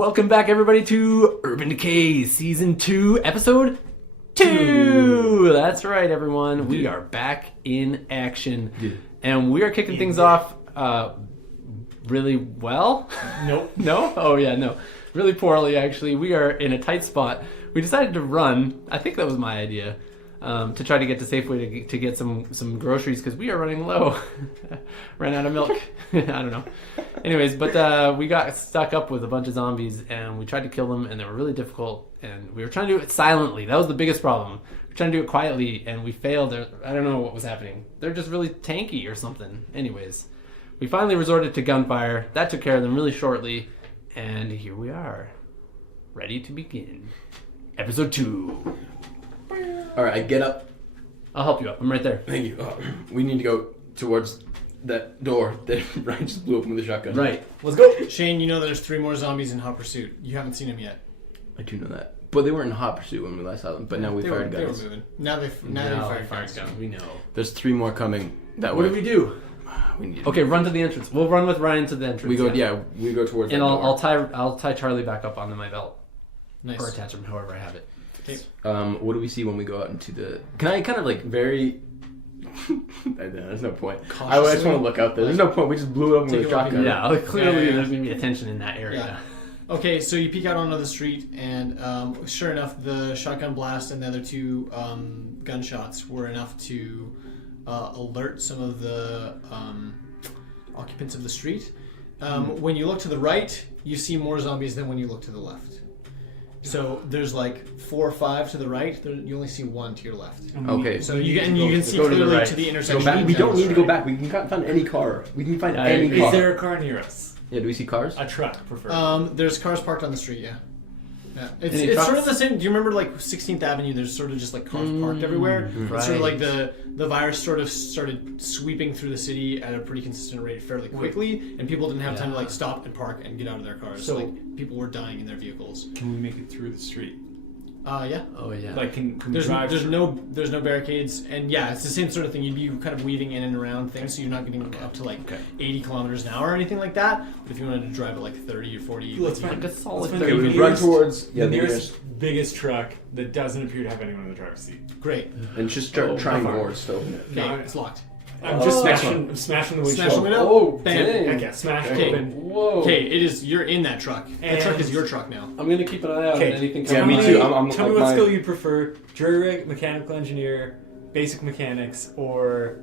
Welcome back, everybody, to Urban Decay Season 2, Episode 2. That's right, everyone. We are back in action. And we are kicking things off really well. Nope. No? Oh, yeah, no. Really poorly, actually. We are in a tight spot. We decided to run. I think that was my idea. To try to get to Safeway to get some groceries because we are running low. Ran out of milk. I don't know. Anyways, but we got stuck up with a bunch of zombies and we tried to kill them and they were really difficult and we were trying to do it silently. That was the biggest problem. We were trying to do it quietly and we failed. I don't know what was happening. They're just really tanky or something. Anyways, we finally resorted to gunfire. That took care of them really shortly. And here we are. Ready to begin. Episode 2. Alright, I get up. I'll help you up. I'm right there. Thank you. We need to go towards that door that Ryan just blew open with a shotgun. Right. Let's go. Shane, you know there's 3 more zombies in hot pursuit. You haven't seen them yet. I do know that. But they weren't in hot pursuit when we last saw them. But now we fired guns. They were moving. Now they fired guns. We know. There's 3 more coming that What way. do we do? We need to Okay, run to the entrance. We'll run with Ryan to the entrance. we go towards And that I'll door. I'll tie Charlie back up onto my belt. Nice. Or attach him, however I have it. Okay. What do we see when we go out into the... Can I kind of like very... There's no point. I just want to look out there. There's no point. We just blew it open with a shotgun. Yeah, clearly Yeah. there's going to be attention in that area. Yeah. Okay, so you peek out onto the street, and sure enough, the shotgun blast and the other 2 gunshots were enough to alert some of the occupants of the street. When you look to the right, you see more zombies than when you look to the left. So there's like 4 or 5 to the right. You only see 1 to your left. Okay. So you can see go to the clearly right. to the Go intersection. back. We don't need to go back. We can find any car. We can find any car. Is there a car near us? Yeah, do we see cars? A truck, preferably. There's cars parked on the street, yeah. It's Any sort trucks? of the same. Do you remember like 16th Avenue? There's sort of just like cars parked everywhere. It's sort of like the virus sort of started sweeping through the city at a pretty consistent rate fairly quickly, and people didn't have time to like stop and park and get out of their cars. So like people were dying in their vehicles. Can we make it through the street? Yeah. Oh, yeah. Like, can we There's drive? there's no barricades, and yeah, it's the same sort of thing. You'd be kind of weaving in and around things, so you're not getting up to like 80 kilometers an hour or anything like that. But if you wanted to drive at like 30 or 40, Let's like, find a solid let's find 30 the we run nearest- towards the the nearest biggest truck that doesn't appear to have anyone in the driver's seat. great. And just start trying how far? doors to open it. Okay, No, it's locked. I'm just next smashing the windshield. Smash the window. Oh, Bam. dang. Heck yeah, smash it Okay. open. Whoa. Okay, you're in that truck. The And- truck is your truck now. I'm going to keep an eye out on Okay. anything Yeah, coming. me Tell too. I'm Tell me like what my- skill you prefer: jury rig, mechanical engineer, basic mechanics, or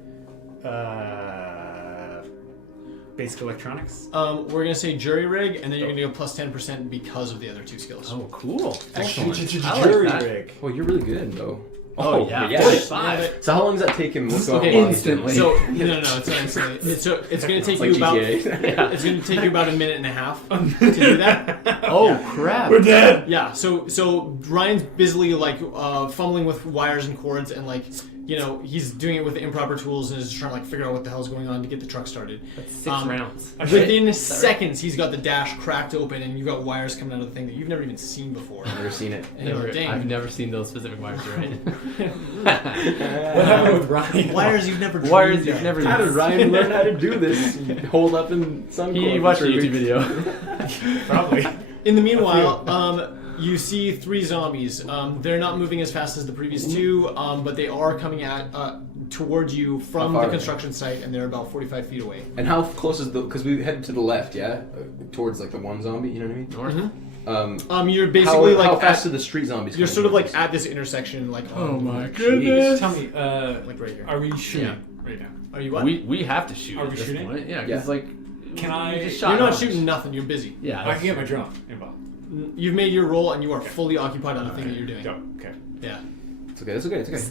basic electronics. We're gonna say jury rig, and then you're gonna go plus 10% because of the other 2 skills. Oh, cool. Excellent. I like Jury that. rig. Oh, you're really good, though. Oh, yeah. 45. So how long does that take him? What's Instantly. So no, it's not instantly. It's gonna take Like you about. GTA. It's gonna take you about a minute and a half to do that. Oh, crap. We're dead. Yeah. So Ryan's busily like fumbling with wires and cords and like. He's doing it with improper tools and is trying to like figure out what the hell's going on to get the truck started. That's 6 rounds. Within seconds, he's got the dash cracked open and you've got wires coming out of the thing that you've never even seen before. I've never seen it. And you're like, dang. I've never seen those specific wires, right? What happened with Ryan? Wires you've never Wires dreamed you've of. never How did Ryan learn how to do this? Hold up in sun. He watched a YouTube video. Probably. In the meanwhile, you see 3 zombies. They're not moving as fast as the previous 2, but they are coming towards you from How the far? construction site, and they're about 45 feet away. And how close is the? Because we headed to the left, yeah, towards like the one zombie. You know what I mean? North? You're basically how like fast are the street zombies? you're coming sort of like towards at this intersection, like Oh my goodness. Tell me, like right here. are we shooting right now? Are you what? We have to shoot Are at we this shooting? point. Yeah, Yeah. because like... Can I- we just shot You're not ours. shooting nothing. You're busy. Yeah. I can get my drone involved. You've made your roll, and you are fully occupied on the thing that you're doing. Dope. Okay. Yeah. It's okay. It's okay.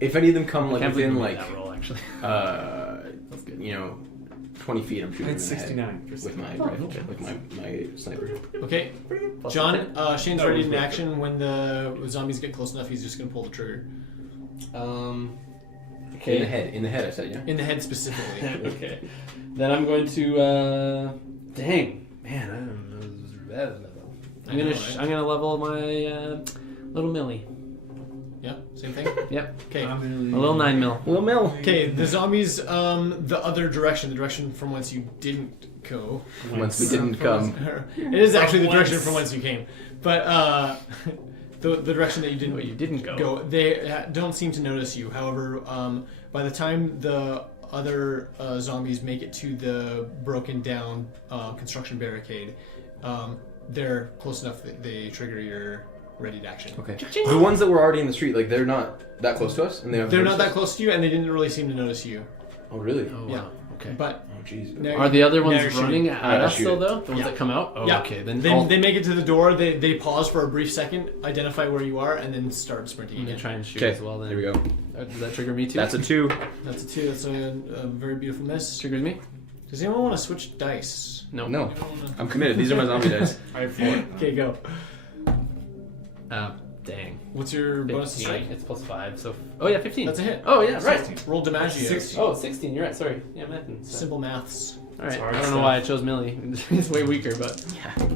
If any of them come like Can't believe within we made like that roll, actually. 20 feet, I'm shooting I had them in the head 69%. with my rifle, with my sniper. Okay. Plus John, 10. Shane's No, already it in was action. When the zombies get close enough, he's just gonna pull the trigger. Okay. In the head, I said, yeah. In the head specifically. Okay. Then I'm going to, dang. Man, I don't know. This is bad. I'm gonna level my little Millie. Yeah, same thing. Yep. Okay. A little 9mm. Little mill. Okay, the zombies, the other direction, the direction from whence you didn't go. Once we didn't come. It is actually the direction from whence you came. But the direction that you didn't Wait, you didn't go. they don't seem to notice you. However, by the time the other zombies make it to the broken down construction barricade, they're close enough that they trigger your readied action. Okay. The ones that were already in the street, like they're not that close to us, and They're not that close to you, and they didn't really seem to notice you. Oh really? Oh, Yeah. wow. Okay. But Oh jeez. now Are the other now ones you're running shooting. at us shoot still, it. though? The ones Yeah. that come out? Oh, Yeah. okay. Then They make it to the door, they pause for a brief second, identify where you are, and then start sprinting I'm going again. to try and shoot Okay. as well then. There we go. Does that trigger me too? That's a 2. That's a 2, that's a very beautiful miss. Triggers me? Does anyone want to switch dice? No. No, Anyone wanna- I'm committed. These are my zombie dice. I have 4. Okay, go. Dang. What's your bonus to 15. strike? It's +5, so... Oh, yeah, 15. That's a hit. Oh, yeah, right. 16. Roll DiMaggio. 16. Oh, 16, you're right, sorry. Yeah, nothing. So. Simple maths. Alright, hard I don't know stuff. why I chose Millie. It's way weaker, but... Yeah.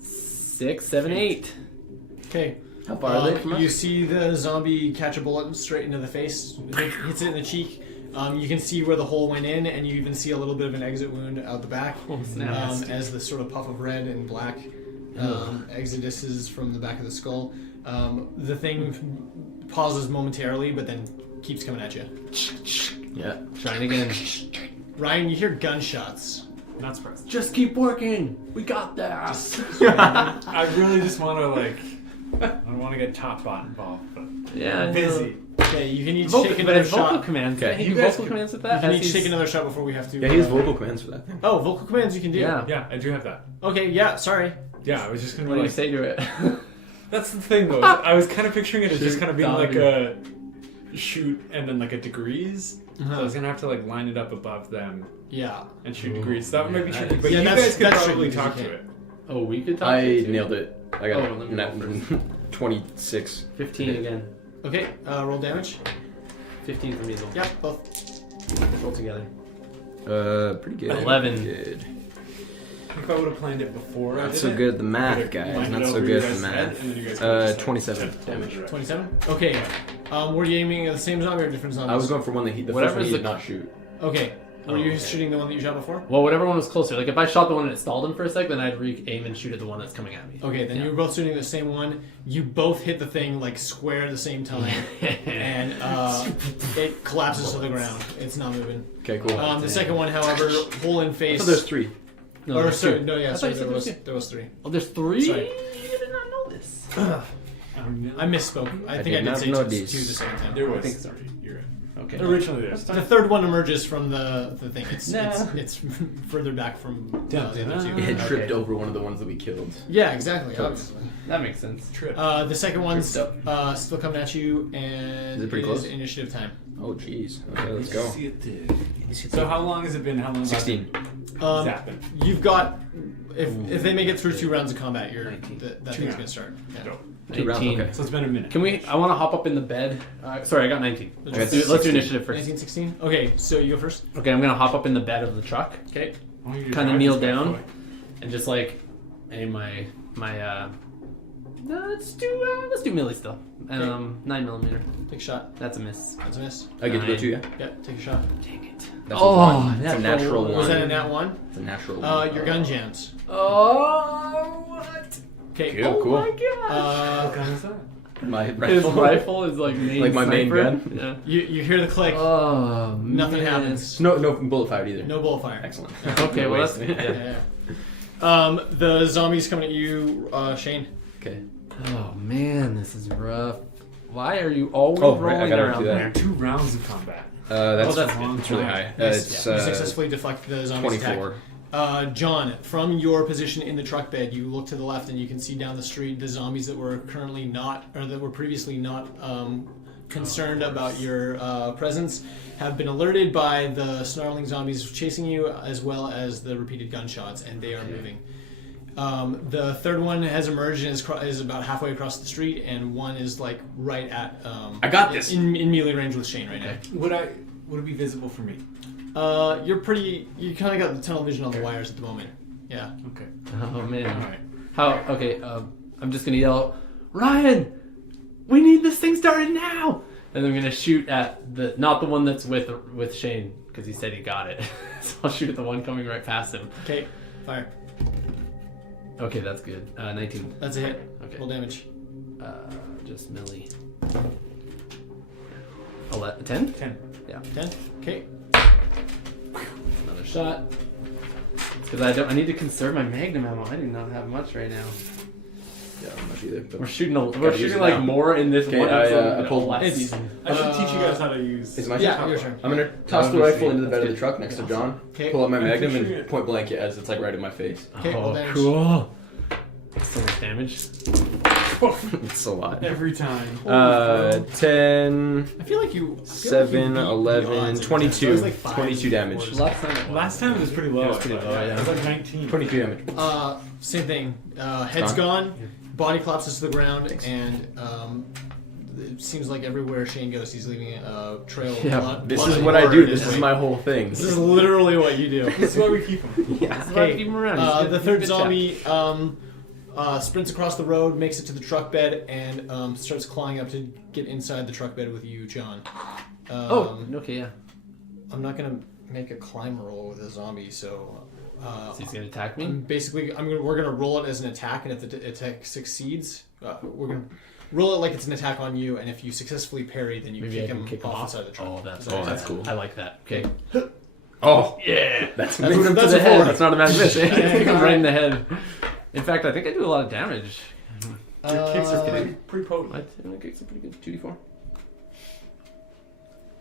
6, 7, 8. Okay. How far are they from us? You see the zombie catch a bullet straight into the face, hits it in the cheek. You can see where the hole went in, and you even see a little bit of an exit wound out the back. Oh, snap. As the sort of puff of red and black exoduses from the back of the skull. The thing pauses momentarily, but then keeps coming at you. Yeah. Trying again. Ryan, you hear gunshots. Not surprised. Just keep working. We got this. I really just want to I don't want to get Top Bot involved, but Yeah, I'm busy. Okay, you can each Vocal, take but another it's vocal shot. commands. Okay. Can he You do guys vocal can- commands with You that? can As each he's- take another shot before we have to. Yeah, he has vocal commands for that thing. Oh, vocal commands you can do. Yeah. Yeah, I do have that. Okay, yeah, sorry. Yeah, I was just gonna What do you like. say to it? That's the thing though. I was kind of picturing it as just Shoot, kind of being dog. like a shoot and then like a degrees. So Uh-huh. I was gonna have to like line it up above them Yeah. and shoot degrees. That might be yeah, tricky, that but is- you Yeah, guys could that's probably tricky talk because to you it. Oh, we could talk I to it, too? nailed it. I got Oh, let me roll first. 26. 15 again. Okay, roll damage. 15 for measles. Yep, both. Roll together. Pretty good. 11. Pretty good. If I would have planned it before, I Not did so it, good at the math, I'd have guys. lined Not it so over good your at the guys' head, math. and then you guys could just, like, 27 tip damage. over it. 27? Okay. Were you aiming at the same zombie or different zombies? I was going for one that the Whatever first one is he did the- not shoot. Okay. Were you okay. shooting the one that you shot before? Well, whatever one was closer. Like, if I shot the one and it stalled him for a sec, then I'd re-aim and shoot at the one that's coming at me. Okay, then Yeah. you were both shooting the same one. You both hit the thing like square at the same time, and it collapses to the ground. It's not moving. Okay, cool. The second one, however, hole in I face. thought there's 3. No, or there's sorry, two. no, I yeah, thought sorry, you said there was 3. Oh, there's 3? Sorry. I did not know this. I misspoke. I I think I did did not say know two this. the second time. There I was think so. 3. You're right. Okay. Originally there's The third one emerges from the thing. Nah. It's further back from Yeah, the other two. It had tripped Okay. over one of the ones that we killed. Yeah, exactly. Obviously. That makes sense. trip. The second one's Tripped still coming at you, and Is it pretty is close? initiative time. Oh, jeez. Okay, let's go. So how long has it been? How long? 16. Zapping. You've got if they make it through 2 rounds of combat, you're 19. that 2 thing's rounds. gonna start. Yeah. Dope. 2 rounds, 19. okay. So it's been a minute. Can we? I want to hop up in the bed. Sorry, I got 19. Okay, Let's do 16. initiative first. 19, 16. Okay, so you go first. Okay, I'm gonna hop up in the bed of the truck. Okay, Oh, you're kind of driving kneel this bad down boy. and just like aim my. Let's do melee still. 9mm. Take a shot. That's a miss. That's a miss. I get to go 9. too, yeah? Yeah, take a shot. Dang it. That's Oh, a 1. It's a natural natural 1. Was that a nat 1? It's a natural 1. Your gun jams. Oh, what? Okay. Cool. Oh my god. What gun is that? My His rifle. rifle is like main Like my main sniper. gun? Yeah. You hear the click. Oh, Nothing man. happens. No bullet fired either. No bullet fire. Excellent. Okay, well that's Waste. yeah. Yeah. The zombies coming at you, Shane. Okay. Oh man, this is rough. Why are you always Oh, right, I rolling gotta around do that. there? 2 rounds of combat. That's, that's it's really high. Yes, It's you successfully deflect the zombies' attack. 24. John, from your position in the truck bed, you look to the left and you can see down the street the zombies that were currently not, or that were previously not concerned about your presence, have been alerted by the snarling zombies chasing you, as well as the repeated gunshots, and they are moving. The third one has emerged and is about halfway across the street, and one is like right at. I got this. In melee range with Shane right now. Would it be visible for me? You kind of got the tunnel vision on the wires at the moment. Yeah. Okay. Oh man. All right. How? Okay. I'm just gonna yell, Ryan, we need this thing started now. And I'm gonna shoot at not the one that's with Shane, because he said he got it. So I'll shoot at the one coming right past him. Okay, fire. Okay, that's good. 19. That's a hit. Okay. Full damage. Just melee. 10? 10. Yeah. 10. Okay. Another shot. Because I need to conserve my magnum ammo. I do not have much right now. Yeah, I'm not either. But We're shooting use it like now. more in this Okay, one I episode pulled- than last It's- season. I should teach you guys how to use. Is my Yeah, turn? your turn. I'm gonna toss the rifle into the bed of the truck next to John. Okay. Pull out my I'm magnum picturing and it. point blank it as it's like right in my face. Okay, roll damage. cool. So much damage. It's a lot. Every time. 10, I feel like you. 7, beat the 11, odds every time. 22. It was like 5 22 damage. quarters. Last time it was pretty low. It was pretty low, yeah. It was like 19. 22 damage. Same thing. Head's gone. Body collapses to the ground, and it seems like everywhere Shane goes, he's leaving a trail of Yeah, blood. This blood is and what I gore do. in his This is wake. my whole thing. This is literally what you do. This is why we keep them. Yeah. Okay, Keep him around. the third zombie sprints across the road, makes it to the truck bed, and starts clawing up to get inside the truck bed with you, John. Okay, yeah. I'm not gonna make a climb roll with a zombie, so. So he's gonna attack me? We're gonna roll it as an attack, and if the attack succeeds, we're gonna roll it like it's an attack on you, and if you successfly parry, then you Maybe I kick can him kick him off off. inside the truck. Oh, that's that's cool. I like that. Okay. Oh, Yeah. that's That's- amazing. that's the a head. four. That's not a bad miss. I kick him Alright. right in the head. In fact, I think I do a lot of damage. Your kicks are Uh, pretty potent. My kicks are pretty good. 2d4.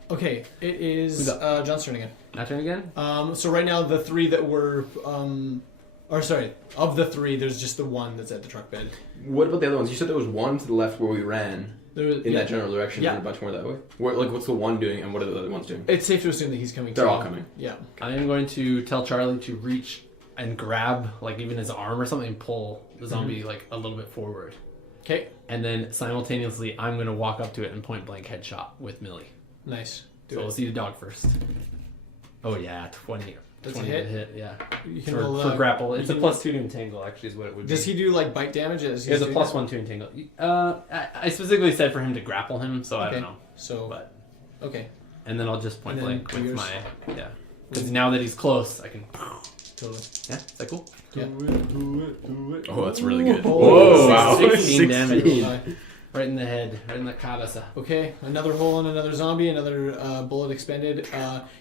Okay, it is Who's up? John's turn again. Not turn again? So right now the three that were, of the three, there's just the one that's at the truck bed. What about the other ones? You said there was one to the left where we ran There was, in that general direction, Yeah. and a bunch more that way. What's the one doing, and what are the other ones doing? It's safe to assume that he's coming. They're to all you. coming. Yeah. I am going to tell Charlie to reach and grab, like, even his arm or something and pull the zombie, like, a little bit forward. Okay. And then simultaneously, I'm going to walk up to it and point blank headshot with Millie. Nice. Do So it. we'll see the dog first. Oh, yeah, 20. That's a 20 hit? to hit, yeah. You can For, roll, for grapple. you It's a can- +2 to entangle, actually, is what it would be. Does he do like bite damage? As He has a doing that? +1 to entangle. I specifically said for him to grapple him, so I Okay. don't know. So, But okay, and then I'll just point And then blank with yours. my Because now that he's close, I can. totally. Yeah, is that cool? Yeah. Do it. Oh, that's really good. Whoa, wow. 16 damage. 16. Right in the head, right in the cabeza. Okay, another hole in another zombie, another bullet expended.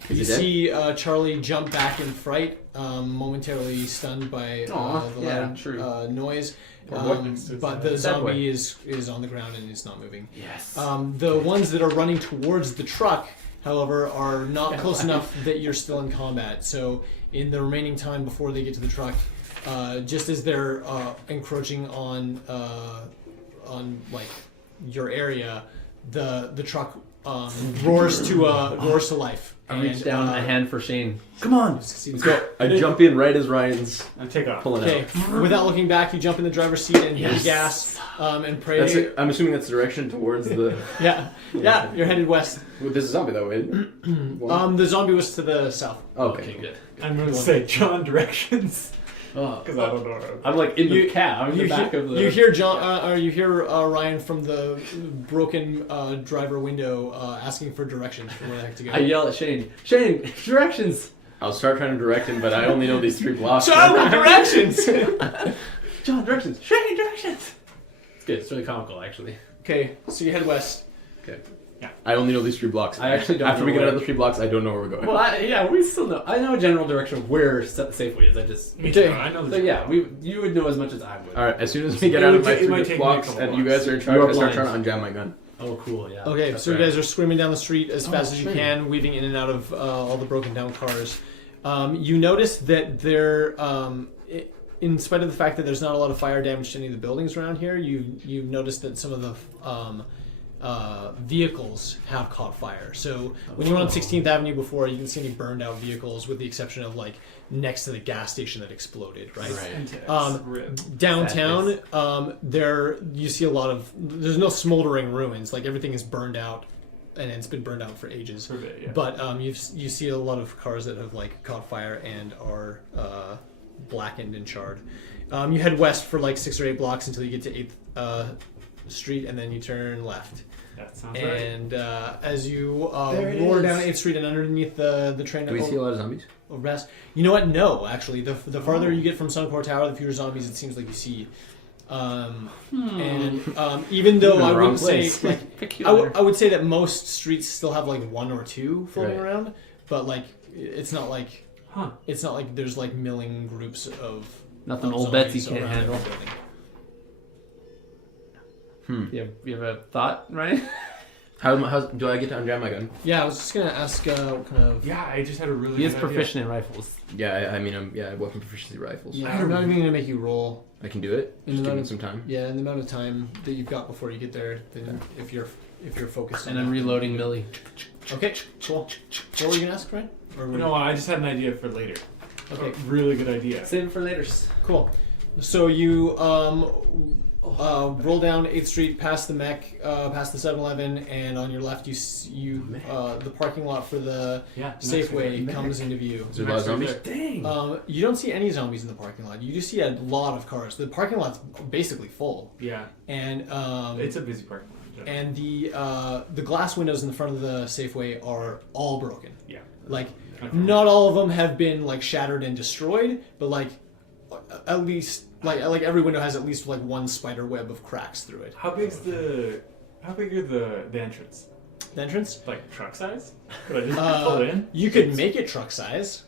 You he dead? see Charlie jump back in fright, momentarily stunned by Aw, the yeah, loud true. Noise. Or weapons to But its the That zombie way. is on the ground and is not moving. Yes. The ones that are running towards the truck, however, are not close enough that you're still in combat. So in the remaining time before they get to the truck, just as they're encroaching on like your area, the truck roars to life. I reach And, down a hand for Shane. Come on! Let's go. I jump in right as Ryan's And take off. pulling Okay, out. without looking back, you jump in the driver's seat and hit Yes. the gas and pray. That's it. I'm assuming that's the direction towards the. Yeah, you're headed west. Well, this is zombie that way. Isn't it? The zombie was to the south. Okay. good. I'm going to say John directions. Oh, Because I don't know. I'm like in the You- cab. I'm in the back hear, of the. you hear John, or you hear Ryan from the broken driver window asking for directions for where the heck to go. I yell at Shane. Shane, directions! I'll start trying to direct him, but I only know these 3 blocks. John, directions. John, directions! Shane, directions! It's good. It's really comical, actually. Okay, so you head west. Okay. I only know these 3 blocks. I actually don't After know we get where- out of the 3 blocks, I don't know where we're going. Well, we still know. I know a general direction of where Safeway is. I just. Me Okay. too. I know So this. yeah, you would know as much as I would. All right. As soon as we get It out would of my take- it 3 might take me a blocks couple and you blocks. guys are in You charge, are I start blind. trying to unjam my gun. Oh, cool. Yeah. Okay, That's so right. you guys are screaming down the street as fast as you sure. can, weaving in and out of all the broken down cars. You notice that there, in spite of the fact that there's not a lot of fire damage to any of the buildings around here, you notice that some of the vehicles have caught fire. So when you were on 16th Avenue before, you didn't see any burned out vehicles, with the exception of like next to the gas station that exploded. Right. Right. Rib. Downtown, there you see a lot of. There's no smoldering ruins. Like everything is burned out, and it's been burned out for ages. For a bit, yeah. But you see a lot of cars that have like caught fire and are blackened and charred. You head west for like 6 or 8 blocks until you get to Street, and then you turn left. That sounds right. And as you There it roar is. down 8th Street and underneath the train Do we see a lot of zombies? rest, you know what? No, actually, the farther you get from Suncor Tower, the fewer zombies it seems like you see. And even though In the I wrong wouldn't say place. like Peculiar. I would say that most streets still have like one or two floating Right. around, but like it's not like Huh. it's not like there's like milling groups of Nothing of old Betsy zombies can't around handle. every building. You have a thought, right? How do I get to unjam my gun? Yeah, I was just gonna ask what kind of. Yeah, I just had a really He is good idea. proficient in rifles. Yeah, I mean, weapon proficiency rifles. Yeah, I'm not even gonna make you roll. I can do it. In Just the give me amount some time. Yeah, and the amount of time that you've got before you get there, then if you're focused. And on I'm that. reloading Millie. Okay, cool. What were you gonna ask, Ryan? Or were No, I just had an idea for later. Okay, A really good idea. Save it for later. cool. So you roll down 8th Street past the mech, past the 7-Eleven, and on your left the parking lot for the Yeah. Safeway comes into view. Is there a lot of zombies? Dang. You don't see any zombies in the parking lot. You just see a lot of cars. The parking lot's basically full, Yeah. and It's a busy parking lot. Yeah. and the glass windows in the front of the Safeway are all broken. Yeah. Like, not all of them have been like shattered and destroyed, but like at least like every window has at least like one spider web of cracks through it. How big are the entrance? The entrance, Like truck size? Could I just pull in? you could make it truck size.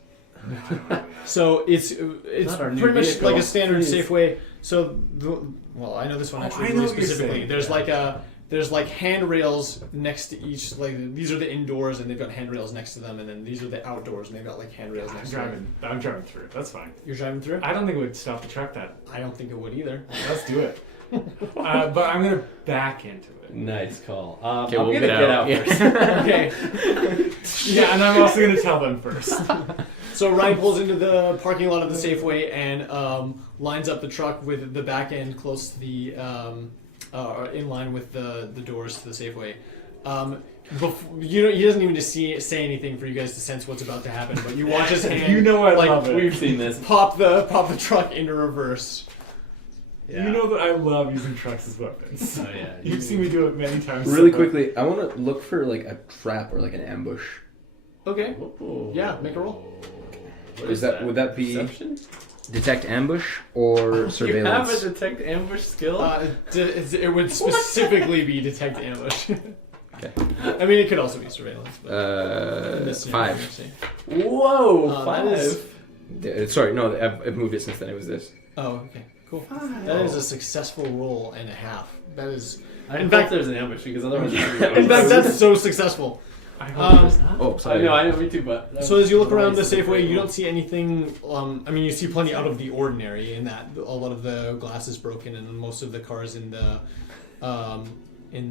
So it's Not our new pretty much vehicle, like a standard please. Safeway. So well, I know this one Oh, actually I know really what you're specifically. saying. There's like handrails next to each. Like these are the indoors, and they've got handrails next to them, and then these are the outdoors, and they've got like handrails I'm next to them. driving through. That's fine. You're driving through. I don't think it would stop the truck that. I don't think it would either. Let's do it. But I'm gonna back into it. Nice call. Okay, I'm we'll gonna get out. first. Okay. Yeah, and I'm also gonna tell them first. So Ryan pulls into the parking lot of the Safeway and lines up the truck with the back end close to the in line with the doors to the Safeway. He doesn't even just say anything for you guys to sense what's about to happen, but you watch his hand. You know I like, love it. We've seen this. pop the truck into reverse. Yeah. You know that I love using trucks as weapons. Oh yeah. You've seen me do it many times. Really so- quickly, I want to look for like a trap or like an ambush. Okay. Whoa. Yeah, make a roll. What Is that would that be Perception? detect ambush or surveillance? You have a detect ambush skill? It would specifically be detect ambush. Okay. I mean, it could also be surveillance. But in this scenario, 5. let's see. Whoa, That is- Sorry, no, I've moved it since then. It was this. Oh, okay, cool. That is a successful roll and a half. That is, I in in fact- fact, there's an ambush because otherwise. in fact, that's so successful. I hope there's not. Oh, I sorry. know, me too, but. So as you look around the Safeway, you don't see anything. I mean, you see plenty out of the ordinary in that a lot of the glass is broken, and most of the cars in the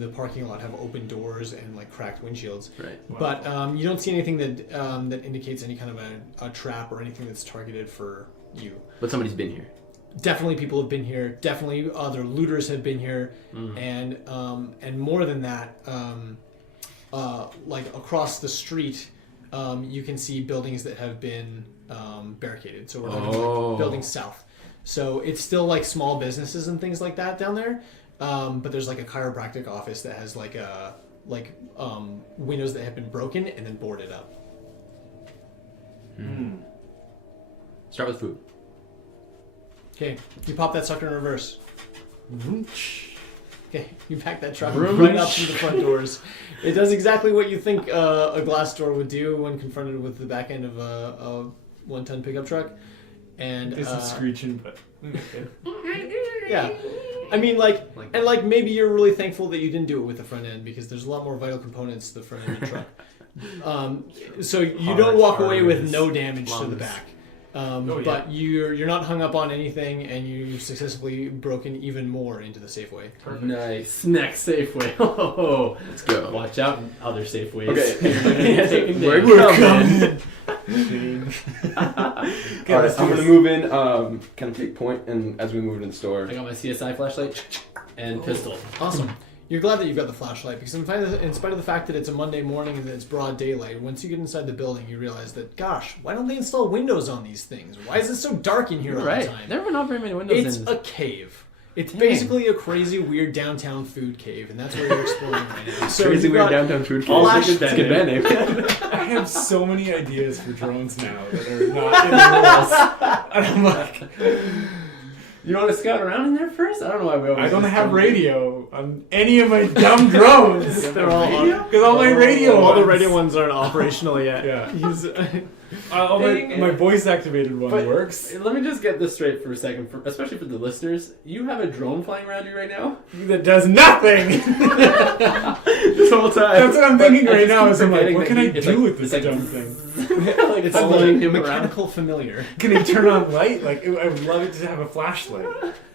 parking lot have open doors and like cracked windshields. Right. But you don't see anything that that indicates any kind of a trap or anything that's targeted for you. But somebody's been here. Definitely, people have been here. Definitely, other looters have been here, and more than that, like across the street, you can see buildings that have been barricaded. So we're talking like buildings south. So it's still like small businesses and things like that down there. But there's like a chiropractic office that has like windows that have been broken and then boarded up. Start with food. Okay, you pop that sucker in reverse. Okay, you back that truck Vroom. right up through the front doors. It does exactly what you think a glass door would do when confronted with the back end of a 1-ton pickup truck. And This is screeching, but okay. yeah, I mean, like maybe you're really thankful that you didn't do it with the front end because there's a lot more vital components to the front end of the truck. So you don't walk away with Hearts, no damage to the lungs. back. Yeah. But you're not hung up on anything, and you've successfully broken even more into the Safeway. Perfect. Nice. Next Safeway. Oh, Let's go. watch out, other Safeways. Okay. Taking We're damage. coming. Alright, I'm gonna move in, kind of take point, and as we move into the store. I got my CSI flashlight and pistol. Awesome. You're glad that you've got the flashlight because in spite of the fact that it's a Monday morning and that it's broad daylight, once you get inside the building, you realize that, gosh, why don't they install windows on these things? Why is it so dark in here all Right. the time? There were not very many windows It's in a cave. It's basically a crazy, weird downtown food cave, and that's where you're exploring right now. So Crazy you've weird got downtown food cave. Flash- It's a good band name. I have so many ideas for drones now that are not in the rules. And I'm like, You want to scout around in there first? I don't know why we always I don't just have radio on any of my dumb drones. They're all on. Because all my radio All the ones- radio ones aren't operational yet. Yeah. He's, all Dang my it. voice activated one But works. let me just get this straight for a second, especially for the listeners. You have a drone flying around you right now? That does nothing. This whole time. That's what I'm thinking I right just now. keep Is I'm like, forgetting what that can I it's do like- with this it's like- dumb thing? Like it's a following him around. mechanical familiar. Can he turn on light? Like, I would love it to have a flashlight.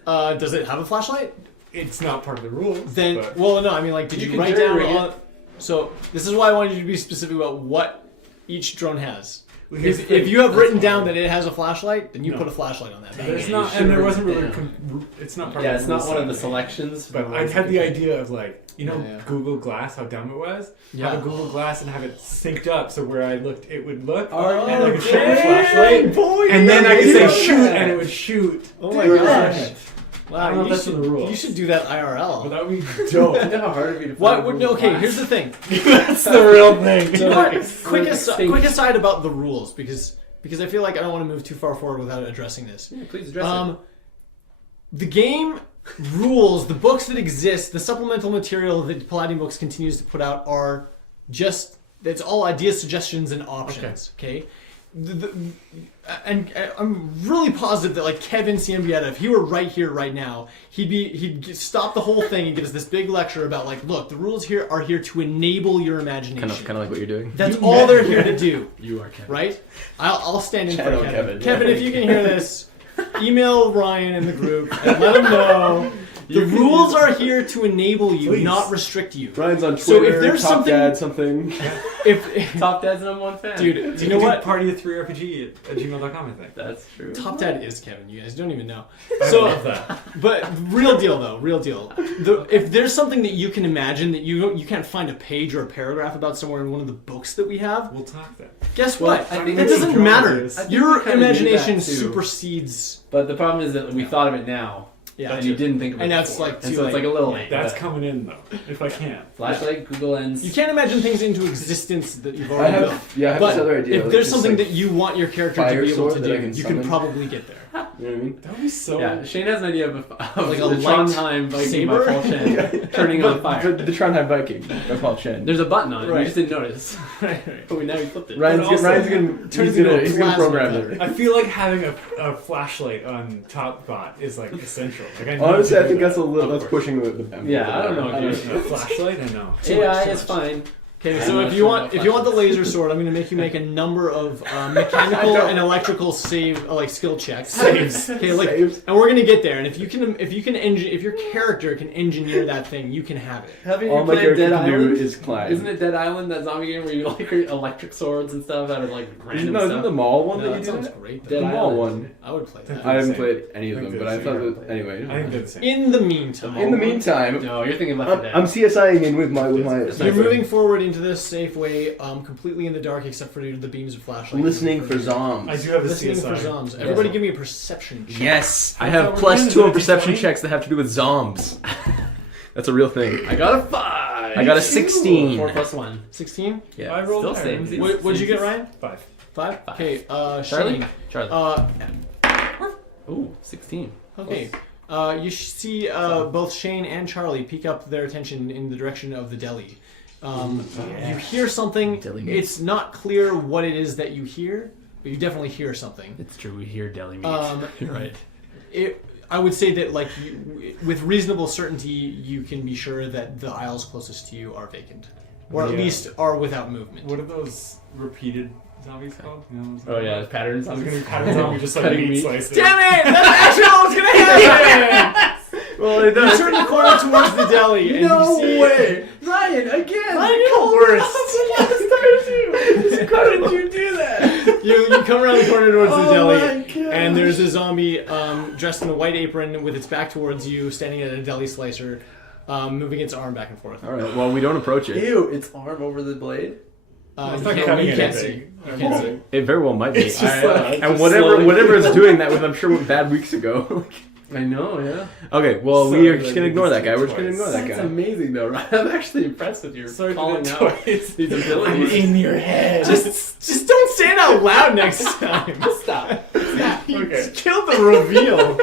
Does it have a flashlight? It's not part of the rules. Then, but well, no. I mean, like, did You you can write down jury rig on? So this is why I wanted you to be specific about what each drone has. Well, Because here's the if thing. you have That's written down fine. that it has a flashlight, then you No. put a flashlight on that. There's Yeah, not, you and there should wasn't write really. it down. It's not part Yeah, of it's the not rule one of the set. selections. But I had the idea of like, Yeah. Google Glass, how dumb it was. Yeah. Have a Google Glass and have it synced up so where I looked, it would look. Oh, and I could shine a dang, flashlight. boy, And then I could say yeah. shoot, and it would shoot. Oh my Do gosh! that. I Wow, don't know if you that's in the rules. you should do that But IRL. that would be dope. I know how hard it'd be to What? find Would, Google okay, Glass. here's the thing. That's the real thing. So, quick, extinct. quick aside about the rules, because I feel like I don't want to move too far forward without addressing this. Yeah, please address it. The game rules, the books that exist, the supplemental material that Paladin Books continues to put out are just, it's all ideas, suggestions, and options. Okay. And I'm really positive that like Kevin Ciambietta, if he were right here right now, he'd stop the whole thing and give us this big lecture about like, look, the rules here are here to enable your imagination. Kind of like what you're doing. That's all they're here to do. You are Kevin. Right? I'll stand in for Channel Kevin. Kevin. Kevin, if you can hear this, email Ryan in the group and let him know. The rules are here to enable you, Please. not restrict you. Ryan's on So Twitter. if there's Top something- Dad something. If Top Dad's #1 fan. dude, do you know what? Party of 3RPG at gmail.com, I think. That's true. Top Dad is Kevin. You guys don't even know. I So, love that. but real deal though, real deal. If there's something that you can imagine that you can't find a page or a paragraph about somewhere in one of the books that we have, We'll talk then. guess Well, what? I think It we doesn't should matter. draw this. I think Your we kinda do imagination that, too. supersedes. But the problem is that we thought of it now, Yeah, and you didn't think of it And that's, before. like, and too so it's late. like a little late. That's but coming in, though, if I can. Flashlight, Google Lens. You can't imagine things into existence that you've I already built. have, yeah, I have But this other idea. if like, there's just, something like, that you want your character to fire be able to sword that do, I can you can summon. probably get there. You know what I mean? That would be so. Yeah, Shane has an idea of Like like a a light Trondheim Viking saber? by Paul Chen turning on fire. The Trondheim Viking by Paul Chen. There's a button on it. Right. We just didn't notice. Right. But now we flipped it. Ryan's also- gonna turns into a he's gonna plasma program cutter. it. I feel like having a flashlight on Top Bot is like essential. Like, I need Honestly, to I think do that's a that. little Of that's course. pushing the Yeah, I don't know, dude. A flashlight? I know. AI too is much. fine. Okay, I'm so not if you sure want about if you want the flashlights. laser sword, I'm going to make you make a number of mechanical and electrical save like skill checks. Saves. Okay, like, Saves. and we're going to get there. And if you can if your character can engineer that thing, you can have it. Haven't All you my played character Dead can do Island? is climb. Isn't it Dead Island, that zombie game where you like create electric swords and stuff out of like random No, isn't stuff? the mall one No, that that you do sounds that? great. Dead The mall Island. one. I would play that. I haven't Same. played any of I them, think but I they're thought the that same. anyway. I think they're the same. In the meantime, In the meantime, No, you're thinking Left 4 Dead. I'm CSIing in with my you're moving forward into this safe way, completely in the dark except for the beams of flashlight. listening for zombs. I do have a Listening CSI. for zombies. Everybody, give me a perception check. Yes, I I have thought we plus were 2 on gonna do perception 20. checks that have to do with zombs. That's a real thing. I got a 5. I got a 16. 4 plus 1. 16. Yeah. I rolled Still higher. same. What'd you get, Ryan? 5. 5. Okay. Charlie? Shane. Charlie. Ooh, 16. Okay. You see both Shane and Charlie peek up their attention in the direction of the deli. You hear something. Deli meat. It's not clear what it is that you hear, but you definitely hear something. It's true, we hear deli meat. You're right. I would say that, like, with reasonable certainty, you can be sure that the aisles closest to you are vacant, or at Yeah. least are without movement. What are those repeated zombies called? You know what I'm Oh talking yeah, about? patterns. I was gonna pattern zombie just like Cutting meat meat. sliced. Damn it! That's actually what was gonna happen. Well, it You turn the corner towards the deli, and you see. Ryan, again! Ryan, you're the worst. How did you do that? You come around the corner towards the deli, my gosh. and there's a zombie dressed in a white apron with its back towards you, standing at a deli slicer, moving its arm back and forth. Alright, well, we don't approach it. Ew, its arm over the blade? It's You not can't- cutting you can't see. anything. You can't see. It very well might be. It's just Alright, like, And just whatever slowly- it's doing, that was, I'm sure, went bad weeks ago. I know, yeah. Okay, well, So we are good just gonna I ignore did that guy. this We're just gonna twice. ignore that That's guy. amazing, though, right? I'm actually impressed with your Sorry to calling do it out twice. these I'm abilities. in your head. Just don't say it out loud next time. Stop. Okay. Kill the reveal.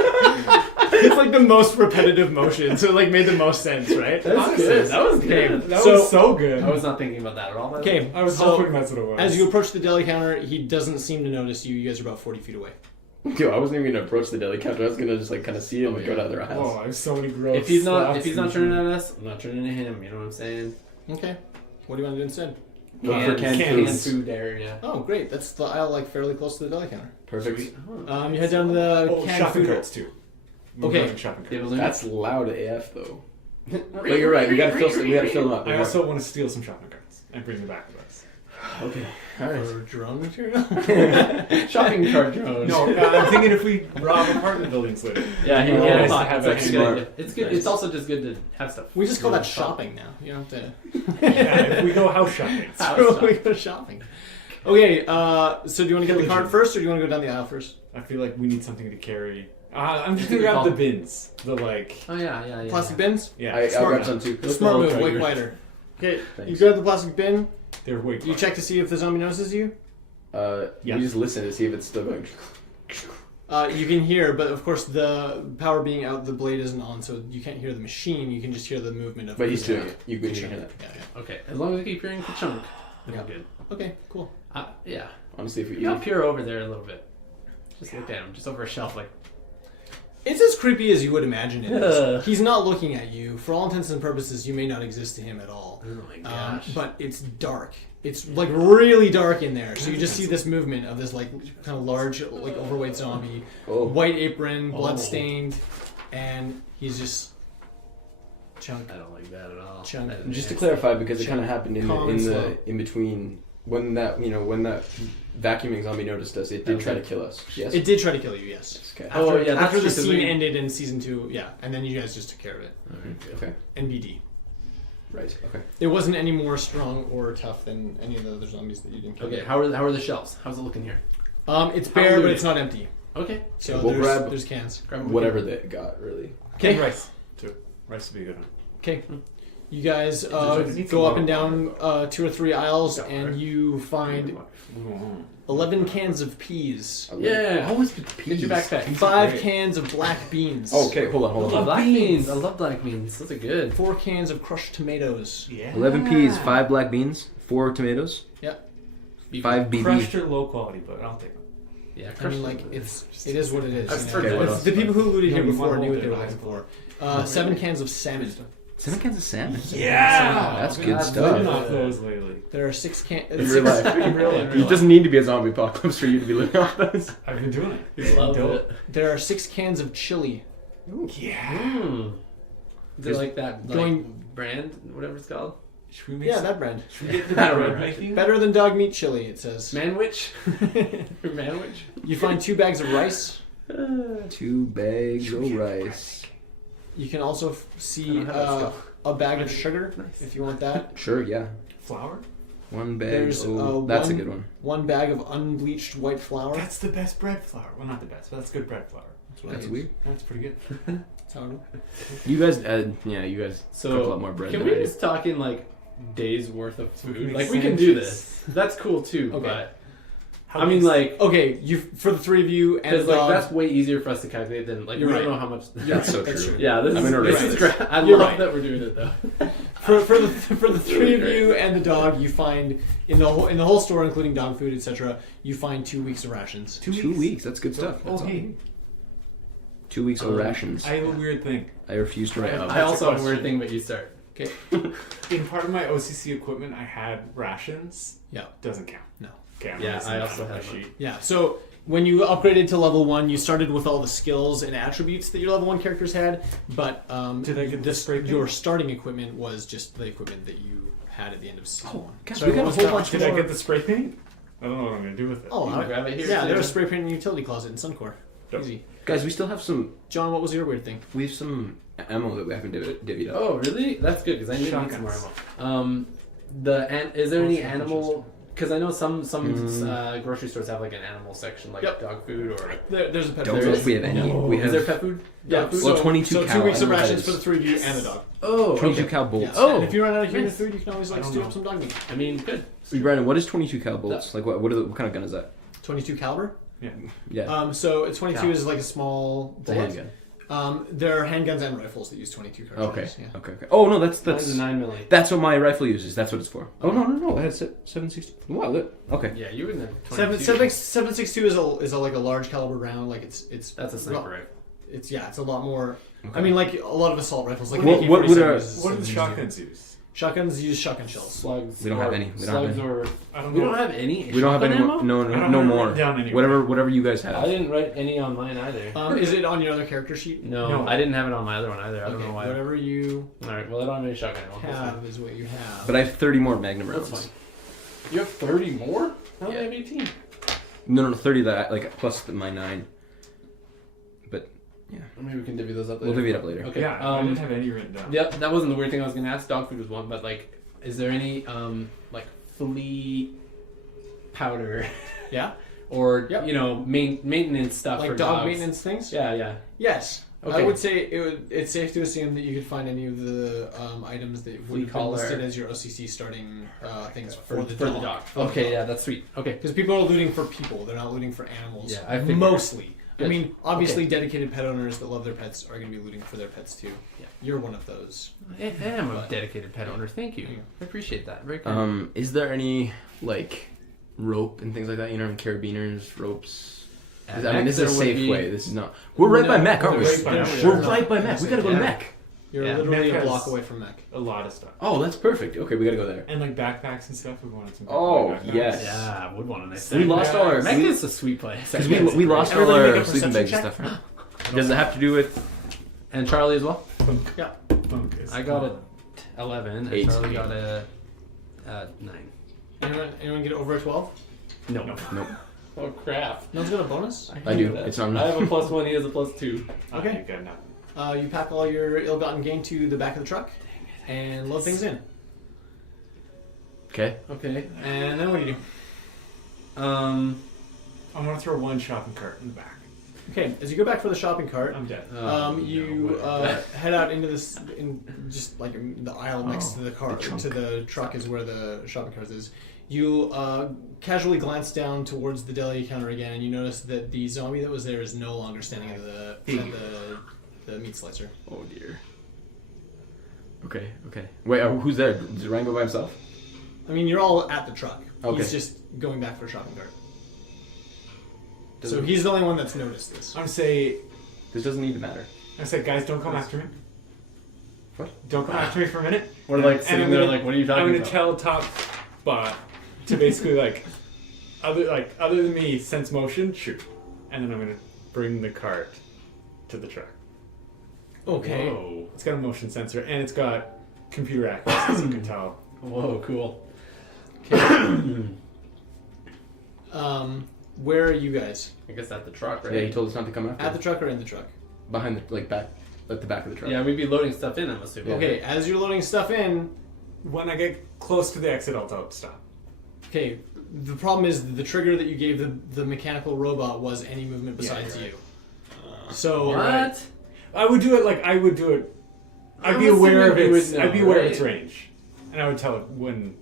It's like the most repetitive motion, so it like made the most sense, right? That's good. That was Okay, good. That So- was so good. I was not thinking about that at all. by the way. Okay, I was so hoping that's what it was. as you approach the deli counter, he doesn't seem to notice you. You guys are about 40 feet away. Dude, I wasn't even gonna approach the deli counter. I was gonna just like kind of see him Oh, and yeah. go to other aisles. Oh, I have so many gross. If he's not slots. turning at us, I'm not turning at him. You know what I'm saying? Okay. What do you want to do instead? Look for canned canned foods. food area. Oh, great. That's the aisle like fairly close to the deli counter. Perfect. You head down to the Oh, canned shopping food. carts too. We're Okay. running shopping carts. That's loud AF though. But you're right. We gotta fill them up. I also want to steal some shopping carts and bring them back with us. Okay. All right. For drone material? Shopping cart drone. No, I'm thinking if we rob apartment buildings later. Yeah, Oh, yeah, nice to it's have like that a good smart. idea. It's good. It's also just good to have stuff. We just call that Shop. shopping now. You don't have Yeah, if we go house shopping. to. We go shopping. Okay, so do you want to get the cart first, or do you want to go down the aisle first? I feel like we need something to carry. I'm just Good gonna grab call. the bins. The like. Oh yeah. Plastic bins? Yeah. I'll Smart. grab some too. Smart move, Trigger. way quieter. Okay, you Thanks. grab the plastic bin. They're way. You check to see if the zombie notices you. Yeah. We just listen to see if it's still going. You can hear, but of course the power being out, the blade isn't on, so you can't hear the machine. You can just hear the movement of. But he's the doing it. You can hear chunk. that. Yeah, Okay, as long as we keep hearing the chunk, then Yeah. we're good. yeah. Okay, cool. Yeah. Honestly, if we You got peer over there a little bit. Just look at him, just over a shelf, like. It's as creepy as you would imagine it Ugh. is. He's not looking at you. For all intents and purposes, you may not exist to him at all. Oh my gosh. But it's dark. It's like really dark in there. So you just see this movement of this like kind of large, like overweight zombie, Oh. white apron, Oh. bloodstained, and he's just chunk. I don't like that at all. Chunk. That is Just to nasty. clarify, because it kind of happened Calm and slow. in between when that vacuuming zombie noticed us, it did try to kill us. Yes. It did try to kill you, yes. Okay. Oh, yeah, that's After true, the 'cause scene we- ended in season 2, yeah, and then you guys just took care of it. Okay. NBD. Right. Okay. It wasn't any more strong or tough than any of the other zombies that you didn't kill. Okay, how are the shelves? How's it looking here? It's bare, but it's not empty. Okay. So We'll grab- there's cans. Grab Whatever they got, really. Okay. Rice too. Rice would be a good one. Okay. You guys Need go some up and water. down 2 or 3 aisles, Yeah, and right. you find 11 cans of peas, Yeah. Always with Get peas. your backpack. 5 great. cans of black beans, Oh, okay, hold on. Oh, black beans. I love black beans. Those are good. 4 cans of crushed tomatoes. Yeah. 11 peas, 5 black beans, 4 tomatoes, Beef. 5 BB. Crushed or low quality, but I'll take them. Yeah, I mean, like it is what it is. I've you heard know? that. what It's else? the people who looted No, here you before want knew what they to were hold looking it. for. 7 cans of salmon. 7 cans of salmon. Yeah. That's good That's stuff. Living off those lately. There are 6 cans. In real life. In real It doesn't need to be a zombie apocalypse for you to be living off those. I've been doing it. I love Dope. it. There are 6 cans of chili. Yeah. Mm. Is it like that Going- brand, whatever it's called? Should we make Yeah, some- that brand. Should we get the That bread right. making? Better than dog meat chili, it says. Manwich? Manwich? You find 2 bags of rice. 2 bags of rice. You can also I see don't have that stuff. a bag of sugar, Nice. if you want that. Sure, yeah. Flour? 1 bag. There's, That's a one- good one. 1 bag of unbleached white flour. That's the best bread flour. Well, not the best, but that's good bread flour. That's what That's I use. weird. That's pretty good. That's how I do it. You guys, you guys cook a So, lot more bread can than we I do. just talk in like days worth of We can food? make Like, we can do sandwiches. this. That's cool too, Okay. but How I mean, many- like, Okay, you for the 3 of you and because the like dog. that's way easier for us to calculate than like You're we right. don't know how much. That's so That's true. true. Yeah, this I'm is gonna this erase is this. great. I You're love right. that we're doing it though. for the 3 of you and the dog, you find in the whole store, including dog food, etc., you find 2 weeks of rations. 2 weeks. That's good stuff. Oh, hey. 2 weeks of rations. I have a weird thing. I refuse to write I- up. I That's also a have a weird question. thing, but you start. Okay. In part of my OCC equipment, I had rations. Yeah. Doesn't count. No. Okay, I'm Yeah, missing I that also on my have sheet. Yeah. So when you upgraded to level 1, you started with all the skills and attributes that your level 1 characters had, but Did I get the spray paint? your starting equipment was just the equipment that you had at the end of season 1. Guys, So we got it a was whole not- bunch Did more. I get the spray paint? I don't know what I'm gonna do with it. Oh, You can grab it here, yeah, too. there's a spray paint in the utility closet in Suncor. Dope. Easy. Guys, we still have some. John, what was your weird thing? We have some ammo that we haven't divvied up. Oh, really? That's good because I need some more Shotguns. ammo. Is there any animal because I know some grocery stores have like an animal section, like dog food or. There's a pet Don't food. know if we have any. We have. Is there pet food? Yeah, Dog food? Well, 22 so cow. 2 weeks I of don't know what that rations for is. the 3 of you and the dog. Oh, 22 okay. cow bolts. Yes. Oh. And if you run out of human Nice. food, you can always like I don't stew know. up some dog meat. I mean, good. Brandon, what is 22 cow bolts? Like what kind of gun is that? 22 caliber. Yeah. So 22 Cow. is like a small It's a bullet. handgun. There are handguns and rifles that use 22 Okay. cartridges. Yeah. Okay. Oh no, that's Mine's a 9 milli. that's what my rifle uses. That's what it's for. Oh no! I had 760. Wow. Okay. Yeah, you wouldn't have 22. 7.62 is a like a large caliber round. Like it's That's a sniper rifle. it's a lot more. Okay. I mean, like a lot of assault rifles. Like What- AK-47 what would our- uses What do the 7.62. shotguns use? Shotguns use shotgun shells. Slugs. We don't have any. We don't have slugs any. or. I don't We know. don't have any. We don't have any shotgun more. ammo? I don't No have it more. written down anywhere. Whatever you guys I have. didn't write any on mine either. Is it on your other character sheet? No, No. I didn't have it on my other one either. I don't Okay, know why. whatever you All right, well, I don't have any shotgun ammo. That's fine. have is what you have. But I have 30 more Magnum rounds. That's fine. You have 30 more? I only Yeah. have 18. No, 30 that like plus my 9. Maybe we can divvy those up later. We'll divvy it up later. Okay. Yeah, I didn't have any written down. Yep, that wasn't the weird thing I was going to ask. Dog food was one, but like, is there any like flea powder Yeah? or Yep. you know maintenance stuff Like for dog dogs? maintenance things? Yeah. Yes. Okay. I would say it's safe to assume that you could find any of the items that would have been collar. listed as your OCC starting things For the the dog. dog. For the Okay, dog. yeah, that's sweet. Okay. Because people are looting for people, they're not looting for animals. Yeah, I figured. Mostly. I Good. mean, obviously, dedicated pet owners that love their pets are going to be looting for their pets too. Yeah. You're one of those. I am a But- dedicated pet owner. Thank you. Yeah. I appreciate that. Very good. Is there any like rope and things like that? You know, carabiners, ropes. At I mean, Mech, this there is a would safe be- way. This is not. We're right by No, Mech, aren't we? we're right by Mech. We're right by Mech. We gotta go to Yeah. Mech. You're Yeah. literally Mech a has- block away from Mech. A lot of stuff. Oh, that's perfect. Okay, we gotta go there. And like backpacks and stuff. We wanted some. Oh, backpacks. yes. Yeah, I would want a nice We thing. lost all our. Mech is a sweet place. Because we lost all Everybody make our a sleeping perception bags and check. stuff. Right? Does it have to do with? And Charlie as well? Yeah. Funk is I got fun. a 11, and 8. Charlie got a 9. Anyone get over a 12? No. Nope. Oh, crap. No one's got a bonus? I do. It's on. I have a +1, he has a +2. Okay. You got nothing. You pack all your ill-gotten gain to the back of the truck and load things in. Okay. Okay. And then what do you do? I'm gonna throw one shopping cart in the back. Okay, as you go back for the shopping cart, I'm dead. you head out into this, just like the aisle next to the car, trunk. to the truck is where the shopping cart is. You casually glance down towards the deli counter again, and you notice that the zombie that was there is no longer standing at the meat slicer. Oh dear. Okay. Wait, who's there? Did Ryan go by himself? I mean, you're all at the truck. Okay. He's just going back for a shopping cart. So he's the only one that's noticed this. I'm gonna say, This doesn't even matter. guys, don't come after me. What? Don't come after me for a minute. We're like And sitting I'm there gonna- like, what are you talking I'm gonna about? tell Top Bot to basically other than me, sense motion, shoot, and then I'm gonna bring the cart to the truck. Okay. Whoa. It's got a motion sensor and it's got computer access, as you can tell. Whoa, cool. Where are you guys? I guess at the truck, right? Yeah, he told us not to come after. At the truck or in the truck? Behind the back, at the back of the truck. Yeah, we'd be loading stuff in, I'm assuming. Yeah. Okay, as you're loading stuff in, When I get close to the exit, I'll tell it to stop. okay, the problem is the trigger that you gave the mechanical robot was any movement besides you're you. So What? I would do it like I would do it. I'd I'm be aware of assuming you its. would know, I'd be aware of right? its range, and I would tell it when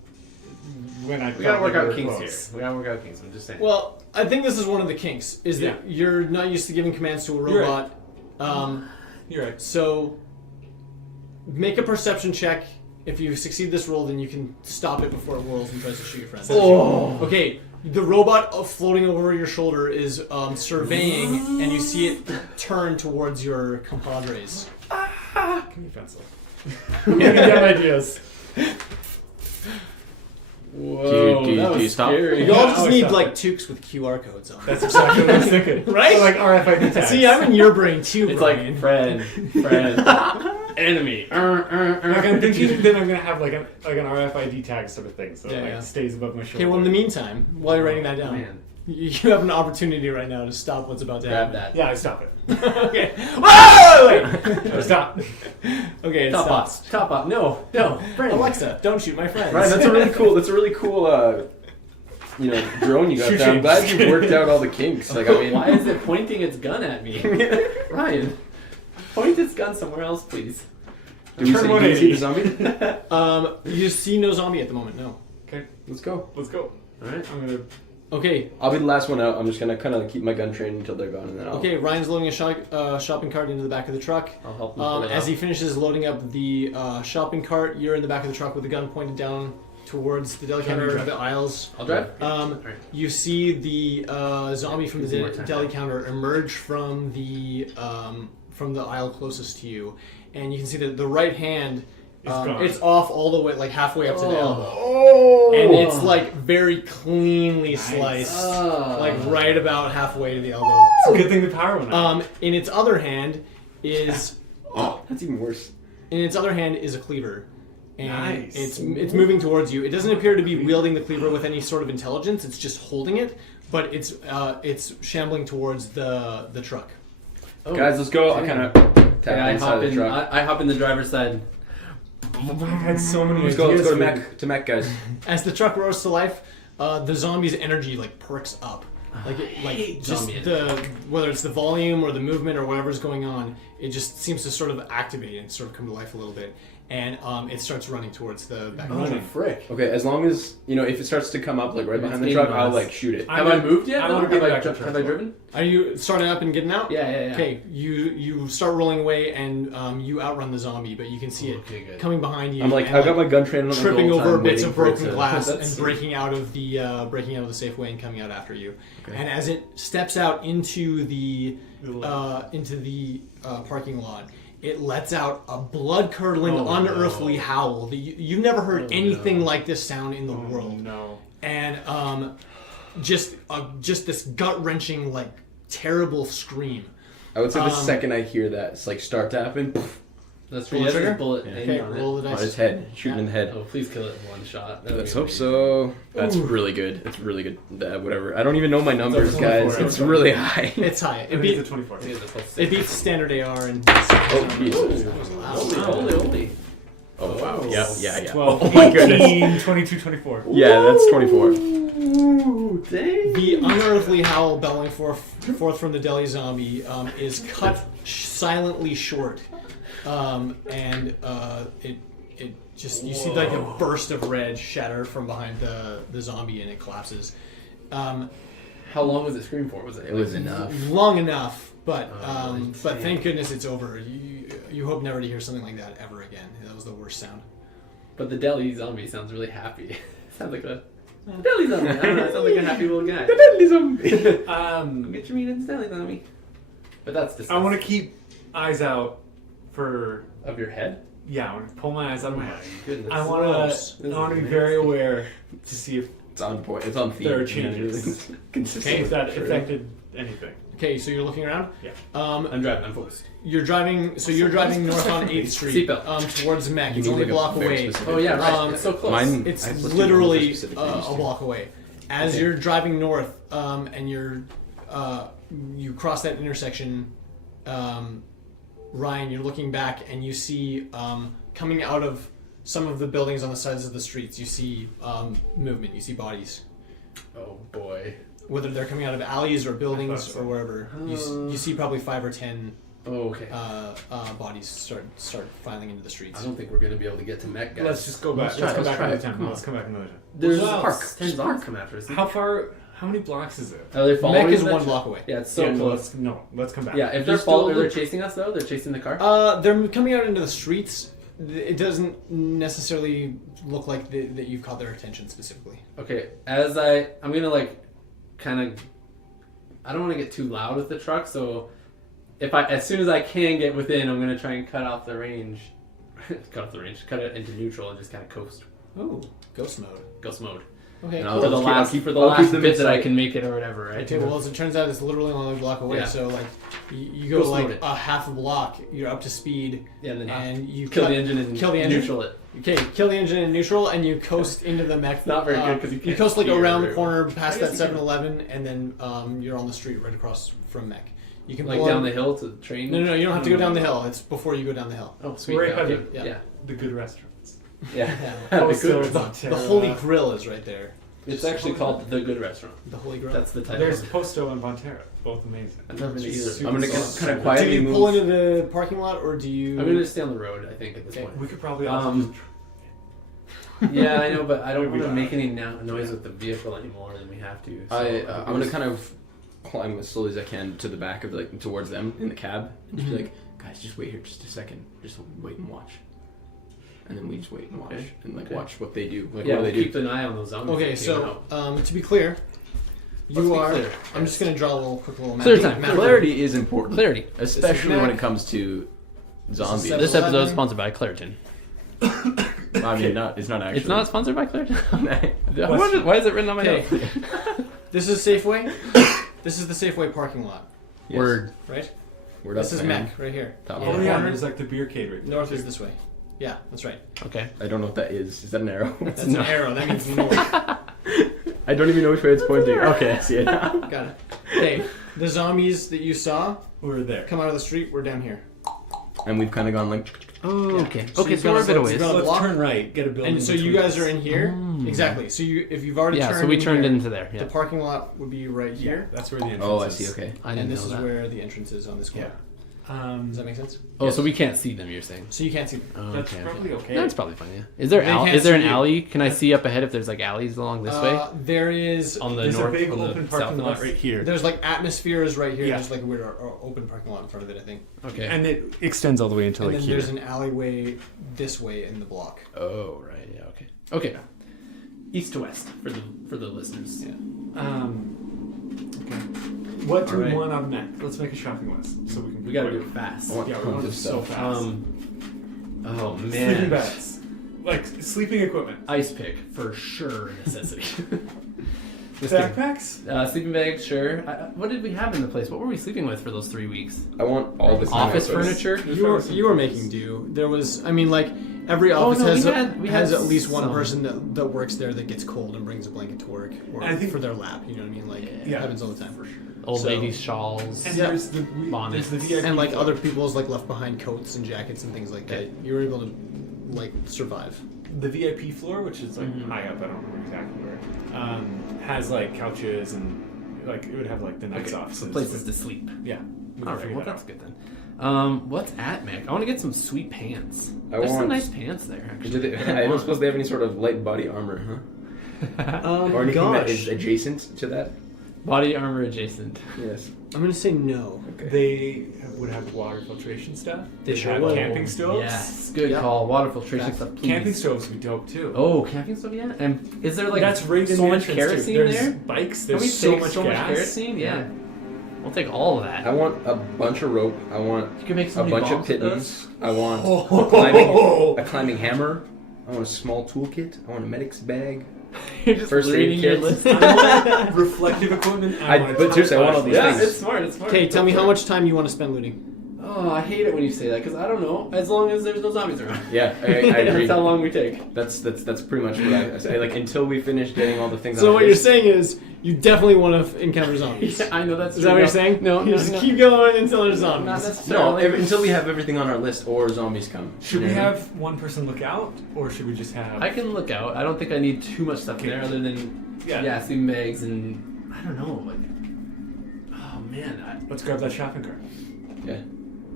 I. We gotta felt work like out we were kinks close. here. We gotta work out kinks, I'm just saying. Well, I think this is one of the kinks, is that Yeah. you're not used to giving commands to a You're robot. You're right. So make a perception check. If you succeed this roll, then you can stop it before it whirls and tries to shoot your friend. Oh. Okay, the robot floating over your shoulder is surveying, and you see it turn towards your compadres. Give me a pencil. Give me dumb ideas. Whoa, Do you- that do you was stop? scary. You all Yeah, just I need stop. like toques with QR codes on. That's exactly what I was thinking. Right? Or like RFID tags. See, I'm in your brain too, It's Brian. like friend, enemy. Like I'm thinking, then I'm gonna have like an RFID tag sort of thing, so Yeah, it like yeah. stays above my shoulder. Okay, well, in the meantime, while you're writing that down, Man, you have an opportunity right now to stop what's about to grab happen. that. Yeah, I stop it. Okay. Whoa! Wait. Stop. Okay, it Top stops. up. No, friend. Alexa, don't shoot my friends. Right, that's a really cool drone you got Shoot there. I'm you. glad you worked out all the kinks. Like, I mean, Why is it pointing its gun at me? Ryan, point its gun somewhere else, please. do we Turn see, do we 180. see the zombie? You see no zombie at the moment. No. Okay, Let's go. let's go. All right. I'm gonna. Okay. I'll be the last one out. I'm just gonna kind of keep my gun trained until they're gone, and then I'll. Okay. Ryan's loading a shopping cart into the back of the truck. I'll help him pull it As out. he finishes loading up the shopping cart, you're in the back of the truck with the gun pointed down towards the deli counter, drive. the aisles. I'll drive. Right. You see the zombie from Give the me more time. deli counter emerge from the aisle closest to you, and you can see that the right hand gone. it's off all the way, like halfway up to the elbow, Oh. and it's like very cleanly Nice. sliced, Oh. like right about halfway to the elbow. It's a good thing the power went out. In its other hand is Oh, that's even worse. a cleaver. And Nice. it's moving towards you. It doesn't appear to be wielding the cleaver with any sort of intelligence. It's just holding it, but it's shambling towards the truck. Oh, Guys, let's go. I damn. kind of tap Okay, I inside hop the in. truck. I hop in the driver's side. I had so many Let's go. Let's go to ideas Mac. To Mac, guys. As the truck roars to life, the zombie's energy like perks up. Like hate just zombie whether it's the volume or the movement or whatever's going on, it just seems to sort of activate and sort of come to life a little bit, and it starts running towards the back of the truck. frick. Okay, as long as if it starts to come up like right It's behind the aiming truck, on I'll us. like shoot it. I'm Have I gonna- moved yet? I though? wanna Have get I, back to have I truck. driven? Are you starting up and getting out? Yeah. Okay, you start rolling away and you outrun the zombie, but you can see it Okay, good. coming behind you. I'm like, and, I've got my gun trained on the tripping whole over time, bits waiting of for it broken to- glass That's and sweet. breaking out of the Safeway and coming out after you. Okay. And as it steps out into the parking lot, it lets out a blood-curdling, Oh, unearthly no. howl. You've never heard Oh, anything no. like this sound in the Oh, world. no. And just this gut-wrenching, like terrible scream. I would say the Um, second I hear that, it's like start to happen Let's Pull the read trigger? this bullet. Yeah. aimed Okay, on roll it. the on dice. his head, shooting in the head. Oh, please kill it in one shot. That would Let's be hope amazing. so. That's Ooh. really good. That's really good. Whatever. I don't even know my numbers, over guys. 24. It's really high. It's high. It beats the 24. I think it's a plus It six. beats standard AR and. Oh, Jesus. Holy. Oh, wow. Yeah. 12, Oh, my 18, goodness. 22, 24. Yeah, that's 24. Ooh, dang. The unearthly howl belling forth from the deli zombie is cut silently short, and it just you see like a burst of red shatter from behind the zombie and it collapses. How long was it scream for? Was it? It was enough. Long enough, but Oh, but thank goodness it's over. You hope never to hear something like that ever again. That was the worst sound. But the deli zombie sounds really happy. Sounds like a deli zombie. I don't know. It sounds like a happy little guy. Get your meat in the deli zombie. But that's I disgusting. want to keep eyes out for. Of your head? Yeah, I want to pull my eyes out of my head. Goodness. I want Gross. to. This I want to is be very nasty. aware to see if It's on point. It's on theme. there are you know, changes. really consistent. if that Sure. affected anything. Okay, so you're looking around. Yeah. I'm driving. I'm focused. You're driving. So you're driving north on 8th Street, Seatbelt. towards Mech. You It's need, only like, a block very away. specific Oh yeah, right. Um, it's so close. Mine- It's I have listed literally really specific names, a too. block away. As Okay. you're driving north, and you cross that intersection, Ryan, you're looking back and you see coming out of some of the buildings on the sides of the streets, you see movement. You see bodies, Oh boy. whether they're coming out of alleys or buildings so. or wherever. You see probably 5 or 10 Oh okay. bodies start filing into the streets. I don't think we're gonna be able to get to Mech, guys. Let's just go back. Let's Let's try come it, back let's another try it. time. Come Let's come back another time. There's Well, park. it's 10 zombie come after us. How far? How many blocks is it? Are they following Mech is us? 1 block away. Yeah, it's so Yeah, no, close. let's come back. Yeah, if They're they're following, still- they're chasing us though. They're chasing the car. They're coming out into the streets. It doesn't necessarily look like that you've caught their attention specifically. Okay, I'm gonna like, kind of. I don't want to get too loud with the truck, so as soon as I can get within, I'm gonna try and cut off the range. Cut it into neutral and just kind of coast. Oh, ghost mode. Ghost mode. Okay, And cool. For the I'll last, keep- for the I'll keep last them bit that I inside. can make it or whatever, right? Okay, well, as it turns out, it's literally only a block away. Yeah. So, like, you go Ghost like mode it. a half a block, you're up to speed, Yeah, and then and you kill cut- the engine and kill the engine? neutral it. Okay, kill the engine in neutral, and you coast into the mech. It's not very good 'cause you can't coast like steer around the very corner, well. past I that guess you can. 7-Eleven, and then you're on the street right across from mech. You can Like pull down in- the hill to the train. No, you don't have to go down the hill. It's before you go down the hill. Oh, sweet. Right by okay. yeah. Yeah. The good restaurants. Yeah. Yeah. The Coastal, good- The Holy Grill is right there. It's actually called The Good Restaurant. The Holy Grail. That's the title. There's Posto and Bonterra, both amazing. I've never been to either. I'm gonna Super kind of solid. quietly Do you move. pull into the parking lot, or do you? I'm gonna just stay on the road, I think, at this Okay. point. We could probably also Yeah, I know, but I don't It'd be want to loud. make any noise with the vehicle anymore than we have to. So I'm gonna kind of climb as slowly as I can to the back of like towards them in the cab, and just be like, guys, just wait here just a second, just wait and watch. And then we just wait and watch and like watch what they do. Like yeah, what do we'll they keep do? an eye on those zombies. Okay, that came so out. to be clear, Let's you be are. clear. I'm just gonna draw a quick little map. Clear time. map. Clarity is important, Clarity. especially when Mac. it comes to zombies. This This episode is 7-Eleven. sponsored by Claritin. I mean, it's not actually. It's not sponsored by Claritin. What's- Why is it written on my Okay. notes? This is Safeway. This is the Safeway parking lot, Yes. Word. right? Word up, This is man. Mac right here. Top Oh left. yeah, Corner. there's like the beer cave right there. North is this way. Yeah, that's right. Okay. I don't know what that is. Is that an arrow? That's an arrow. That means north. I don't even know which way it's pointing. Okay, I see it now. Got it. Okay, the zombies that you saw We're there. come out of the street. We're down here. And we've kind of gone like. Oh, Yeah. okay. So Okay, you've so we're a got bit a- away. you've got a Let's block. turn right, get a building. And so you between guys are us. in here. Mm. Exactly. So if you've already Yeah, turned so we in turned here, into there. Yeah. the parking lot would be right Yeah, here. that's where the entrance Oh, I is. see. Okay. I didn't And this know is that. where the entrance is on this corner. Does that make sense? Oh, so we can't see them, you're saying? So you can't see. Oh, That's okay, probably okay. No, it's probably fine, yeah. Is there They can't is there an see you. alley? Can I see up ahead if there's like alleys along this way? There is. On the There's north a big on the open south parking of lot us? right here. There's like atmospheres right here. Yeah. There's like a weird open parking lot in front of it, I think. Okay. And it extends all the way into And like then here. there's an alleyway this way in the block. Oh, right. Yeah, okay. Okay. East to west for the listeners. Yeah. Okay. What do Alright. we want on next? Let's make a shopping list so we can. We got to do it fast. I want Yeah, we tons want of it so stuff. fast. Oh Sleeping man. bags, like sleeping equipment. Ice pick for sure a necessity. Just kidding. Backpacks. Sleeping bags, sure. What did we have in the place? What were we sleeping with for those 3 weeks? I want all the Office kind of- furniture. You were making do. There was. I mean, like every Oh, office no, we has had at least one some. person that works there that gets cold and brings a blanket to work or I think- for their lap. You know what I mean? Like it Yeah. happens all the time. For sure. Old So- ladies' shawls. And Yeah. there's the Bonnets. there's the VIP And like floor. other people's like left behind coats and jackets and things like that. Okay. You were able to like survive. the VIP floor, which is like Mhm. high up. I don't remember exactly where. Has like couches and like it would have like the nice Okay, offices. so places to sleep. Yeah. we can All right, figure well that that's out. good then. What's at Mac? I want to get some sweet pants. I There's some want- nice pants there. Actually. Do they, I don't suppose they have any sort of light body armor, huh? Or anything that is adjacent to that? Body armor adjacent. Yes. I'm gonna say no. Okay. They would have water filtration stuff. They sure have would. camping stoves. Yes, good Yeah. call. Water filtration Fact. stuff, please. Camping stoves would be dope too. Oh, camping stove, yeah. And is there like That's right in so the much entrance, too. kerosene There's there? bikes. Can we There's so take much so gas. much kerosene? Yeah. We'll take all of that. I want a bunch of rope. I want You can make so a many bunch of bombs with pittons. I want Oh. a climbing hammer. I want a small toolkit. I want a medic's bag. those. You're just First aid reading your kits. list. I want reflective equipment. But seriously, I want all these Yeah, things. it's smart. It's smart. Okay, tell me Go how for much time you want to spend looting. it. Oh, I hate it when you say that because I don't know. As long as there's no zombies around. Yeah, I agree. That's how long we take. That's pretty much what I say. Like until we finish getting all the things. So on what the you're list. saying is you definitely want to encounter zombies. Yeah, I know that's. Is that what you're saying? No, You no, just no. keep going until there's Not zombies. No, necessarily. until we have everything on our list or zombies come. Should You we know what I mean? have one person look out, or should we just have? I can look out. I don't think I need too much stuff in there other than sleeping bags and I don't know. Like, oh man. Let's grab that shopping cart. Yeah.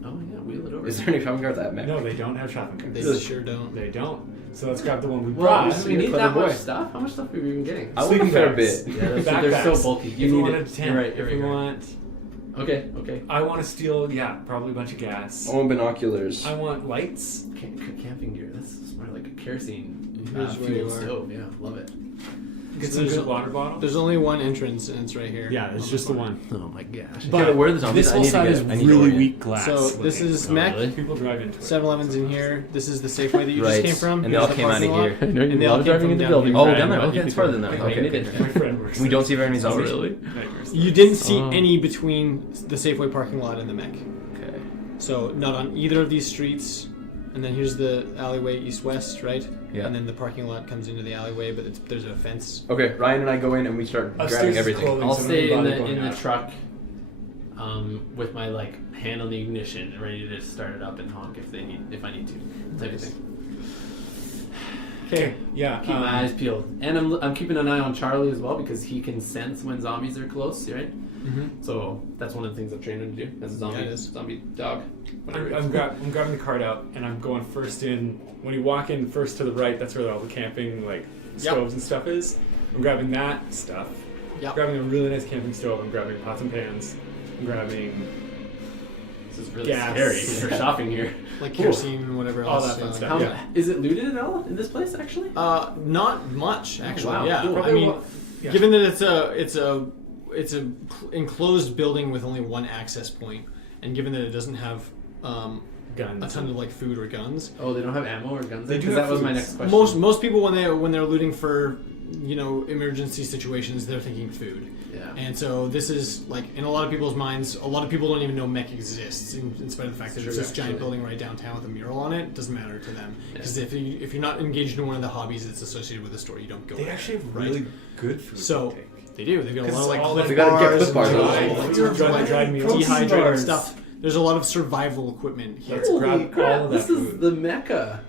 Oh yeah, wheel it over. Is there any shopping carts at Mac? No, they don't have shopping carts. They sure don't. They don't. So let's grab the one we Well, brought. do we need clever that much boy. stuff? How much stuff are we even getting? I want a fair bags. bit. Yeah, they're Backpacks. so bulky. If You we need wanted it. 10, You're right. if You're we right. want, Okay. Okay. I want to steal. Yeah, probably a bunch of gas. I want binoculars. I want lights. Camping gear. That's smart. Like a kerosene Here's where fueled you are. stove. Yeah, love it. Get So some there's good water bottles. There's only one entrance, and it's right here. Yeah, it's just the one. Oh my gosh. But where are the zombies? This I whole need to side get- is I need to really orient. weak glass. So this looking. is Oh, Mac. really? People drive into it. 7-Eleven's in here. This is the Safeway that you Right. just came from. And they all Here's the came out of parking lot. here. I know And you they all love came driving from into down buildings. here. Oh, right? down there. Right? Okay, it's farther than that. Okay, Okay, made okay, it. okay. My friend works. We don't see very many Oh, zombies. really? Nightmares. You didn't see Oh. any between the Safeway parking lot and the Mech. Okay. So not on either of these streets. And then here's the alleyway east-west, right? Yeah. And then the parking lot comes into the alleyway, but there's a fence. Okay, Ryan and I go in and we start Upstairs grabbing is everything. clothing. I'll So stay in nobody the going in the out. truck, with my like hand on the ignition, ready to start it up and honk if I need to, type of thing. Okay. Yeah. Keep my eyes peeled, and I'm keeping an eye on Charlie as well because he can sense when zombies are close, right? Mm-hmm. So that's one of the things I've trained him to do as a zombie Yeah, it is. zombie dog. whatever I'm it's- grabbing the cart out and I'm going first in. When you walk in first to the right, that's where all the camping stoves and stuff is. I'm grabbing that stuff. Yep. Grabbing a really nice camping stove. I'm grabbing pots and pans. I'm grabbing This is really Gas. scary for shopping here. Like kerosene and whatever All else. that fun stuff. How, Yeah. Is it looted at all in this place actually? Not much actually. wow, Yeah. cool. I mean, Yeah. given that it's a enclosed building with only one access point, and given that it doesn't have guns. a ton of like food or guns, Oh, they don't have ammo or guns. They do Because have that was my foods. next question. most people when they're looting for emergency situations, they're thinking food. Yeah. And so this is like in a lot of people's minds, a lot of people don't even know mech exists in spite of the fact that Sure, it's this giant actually. building right downtown with a mural on it. It doesn't matter to them Yeah. because if you're not engaged in one of the hobbies that's associated with the store, you don't go They there, actually have right? really good food. So- to take. They do. They've got a lot of Because like all Clif they gotta get bars Clif bars, and those. Dried meals. dehydrated bars. stuff. There's a lot of survival equipment here. Let's Holy grab crap, all of that this is food. the mecca.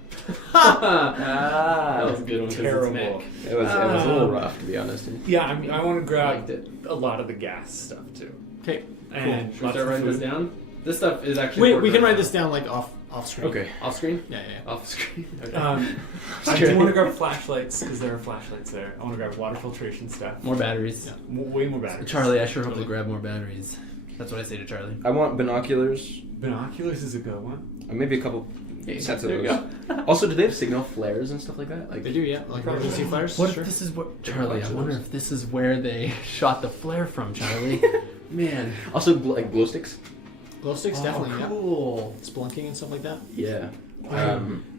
that was a good one. 'cause it's Terrible. mech. It was a little rough, to be honest. Yeah, I mean, I want to grab Liked it. a lot of the gas stuff too. Okay. And Should we lots start of writing this food. down? This stuff is actually. Wait, we important can right write now. this down like off screen. Okay. Off screen. Yeah. Off screen. Okay. I do want to grab flashlights because there are flashlights there. I want to grab water filtration stuff. More batteries. Yeah. Way more batteries. Charlie, I sure hope they grab more batteries. That's what I say to Charlie. I want binoculars. Binoculars is a good one. Maybe a couple Yeah, sets of there you those. go. Also, do they have signal flares and stuff like that? Like They do, yeah. Like emergency flares. What Sure. if this is what There are Charlie? a bunch I of wonder those. if this is where they shot the flare from, Charlie. Man, Also, like glow sticks. Glow sticks, definitely, yeah. cool. Splunking and stuff like that. Yeah.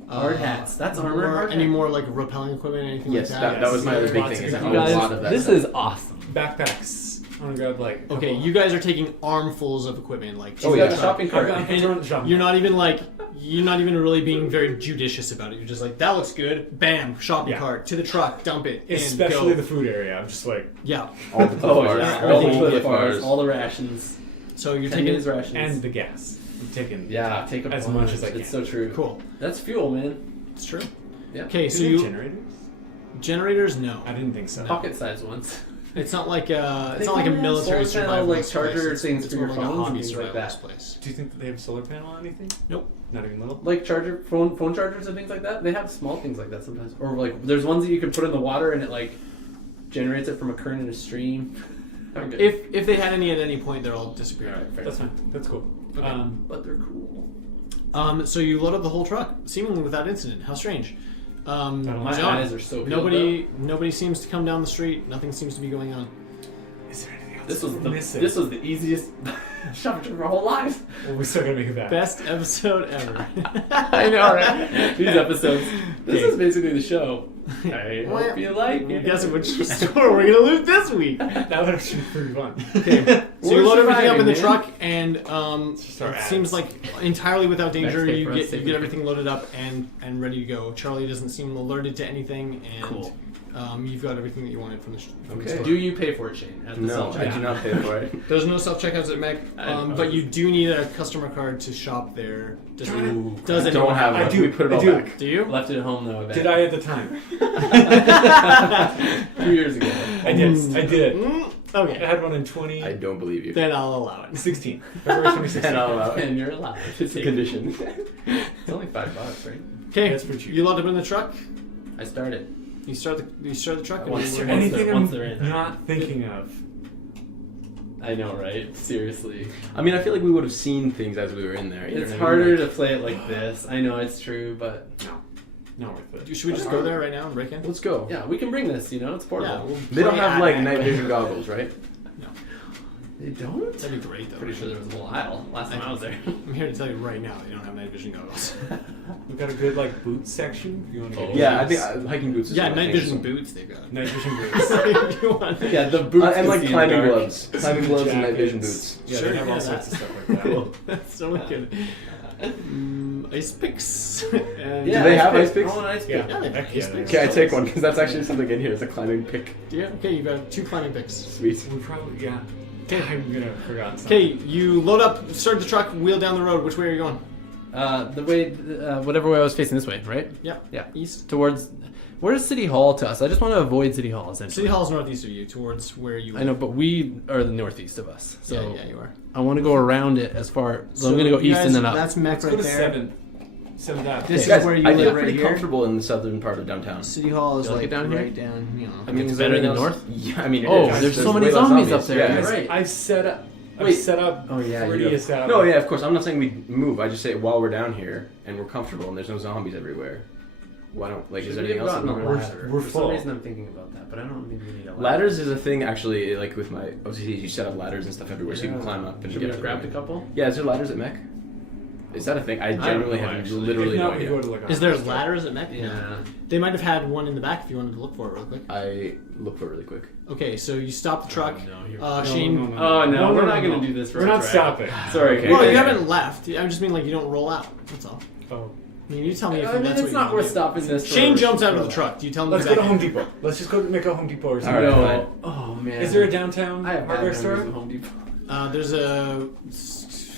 Hard hats. That's armor. Or Hard any hat. more like rappelling equipment, anything Yes, like that. that was my other big Lots thing. of Is I you want You a guys, lot of that. this stuff. is awesome. Backpacks. I want to grab like. a Okay, couple- you guys are taking armfuls of equipment, like Oh, She's yeah. got a shopping cart. I'm throwing the shopping you're not even really being very judicious about it. You're just like, that looks good. Bam, shopping Yeah. cart to the truck, dump it, and Especially go. the food area. I'm just like, Yeah. All the Oh, bars. yeah. All All the the Clif Clif bars, bars. all the rations. So you're 10 taking days rations. and the gas. I'm taking. yeah, take a as bunch. much as I can. It's so true. cool. That's fuel, man. It's true. Yeah. Okay, Do so they have you generators? generators, no. I didn't think so. Pocket-sized ones. It's not like it's They not like a probably have military solar survival panel, like, charger place. things It's for your more like a phones and hobby things like survivalist that. place. Do you think that they have solar panel on anything? Nope. Not even little. Like phone chargers and things like that. They have small things like that sometimes. Or like there's ones that you can put in the water and it like generates it from a current in a stream. Okay. If they had any at any point, they're all disappeared. Alright, fair That's enough. fine. That's cool. Okay. But they're cool. So you load up the whole truck, seemingly without incident. How strange. My John, eyes are so peeled nobody seems to come down the street. Nothing seems to be going on. Is there anything else This was we're missing? this was the easiest shopping trip of our whole lives. Well, we still gotta make it back. Best episode ever. I know, right? These episodes. This Okay. is basically the show. I hope you like it. Guess which store we're gonna loot this week. That would actually be pretty fun. Okay, so you We're load everything up in the surviving, truck, and just our it seems ads. like entirely without danger. Next day You for us, get safely. everything loaded up and ready to go. Charlie doesn't seem alerted to anything, and Cool. you've got everything that you wanted from the Okay. store. Do you pay for it, Shane? At the No, I self-checkout? do not pay for it. There's no self checkouts at Mech, I- but you do need a customer card to shop there. Does anyone Don't have I one. do. We put it I all do. back. Do you? Left it at home though. Did I at the time? 2 years ago. I did. I did. I Okay, had one in I 2016. don't believe you. then I'll allow it. February And 2016. I'll allow it. And you're allowed. It's a condition. It's only $5, right? Okay, That's pretty cheap. you load up in the truck. I started. You start the truck. and Once Is you- there Once they're- anything once they're in. I'm not thinking of? I know, right? Seriously. I mean, I feel like we would have seen things as we were in there. you know It's what I mean? harder Like- to play it like this. I know it's true, but Not worth it. Should we just go there right now and break in? Let's go. yeah, we can bring this. You know, it's portable. Yeah, we'll They don't play have at like it. night vision goggles, right? They don't. That'd be great though. Pretty sure there was a whole aisle last time I was there. I'm here to tell you right now, they don't have night vision goggles. We've got a good like boot section. If you want to get Yeah, I boots. think hiking boots. Is Yeah, what I night think. vision boots they've got. Night vision boots. If you want. Yeah, the boots And can like see in climbing the dark. gloves. Climbing gloves and night vision Jackets. boots. Yeah, Sure, they have all yeah, sorts that. of stuff like that. Cool. That's so good. Ice picks. And Do they have ice picks? Oh, an ice pick. Yeah. Yeah, they have Heck ice yeah, picks. Okay, I take one because that's actually something in here. It's a climbing pick. Yeah. Okay, you got 2 climbing picks. Sweet. We probably Okay, I'm gonna forgot something. Okay, you load up, start the truck, wheel down the road. Which way are you going? The way, whatever way I was facing this way, right? Yeah. Yeah. East. Towards. Where's City Hall to us? I just want to avoid City Hall, essentially. City Hall's northeast of you, towards where you live. I know, but we are the northeast of us. So yeah, you are. I want to go around it as far. So I'm going to go you east guys, and then up. That's Mech Let's right go to there. 7th Ave. This Okay. is where you I feel live right pretty here. comfortable in the southern part of downtown. City Hall is You like like it down here? right down, you know. I mean, It's is better everything than else- Yeah, I mean, it Oh, is. there's so many way less zombies up there. Yeah. You're Guys, right. I've set up. Wait. I've set up. Oh yeah, pretty you established. No, yeah, of course. I'm not saying we move. I just say while we're down here and we're comfortable and there's no zombies everywhere. Why don't is there anything else? in the We're- room? we're For full. some reason I'm thinking about that, but I don't think we need a ladder. Ladders is a thing actually. Like with my OCDs, you set up ladders and stuff everywhere so you can climb up and Should get we have grabbed a everywhere. couple? Yeah, is there ladders at Mech? Is that a thing? I don't genuinely know, have actually. literally If no not, we idea. go to like a Is there hardware store. ladders at Mech? Yeah. They might have had one in the back if you wanted to look for it real quick. I look for it really quick. Okay, so you stop the truck. No, you're- Shane. Oh, no, we're not gonna do this We're right, not right? stopping. Sorry. Okay. Well, okay. you haven't left. I just mean like you don't roll out. That's all. Oh. I mean, you tell me if I mean, that's it's what not you worth want stopping this. to do. Shane for- jumps out of the truck. Do you tell him Let's to go go to back? Home Depot. Let's just go to make a Home Depot or All something. right, No. fine. Oh man. Is there a downtown I have hardware bad store? memories of Home Depot. There's a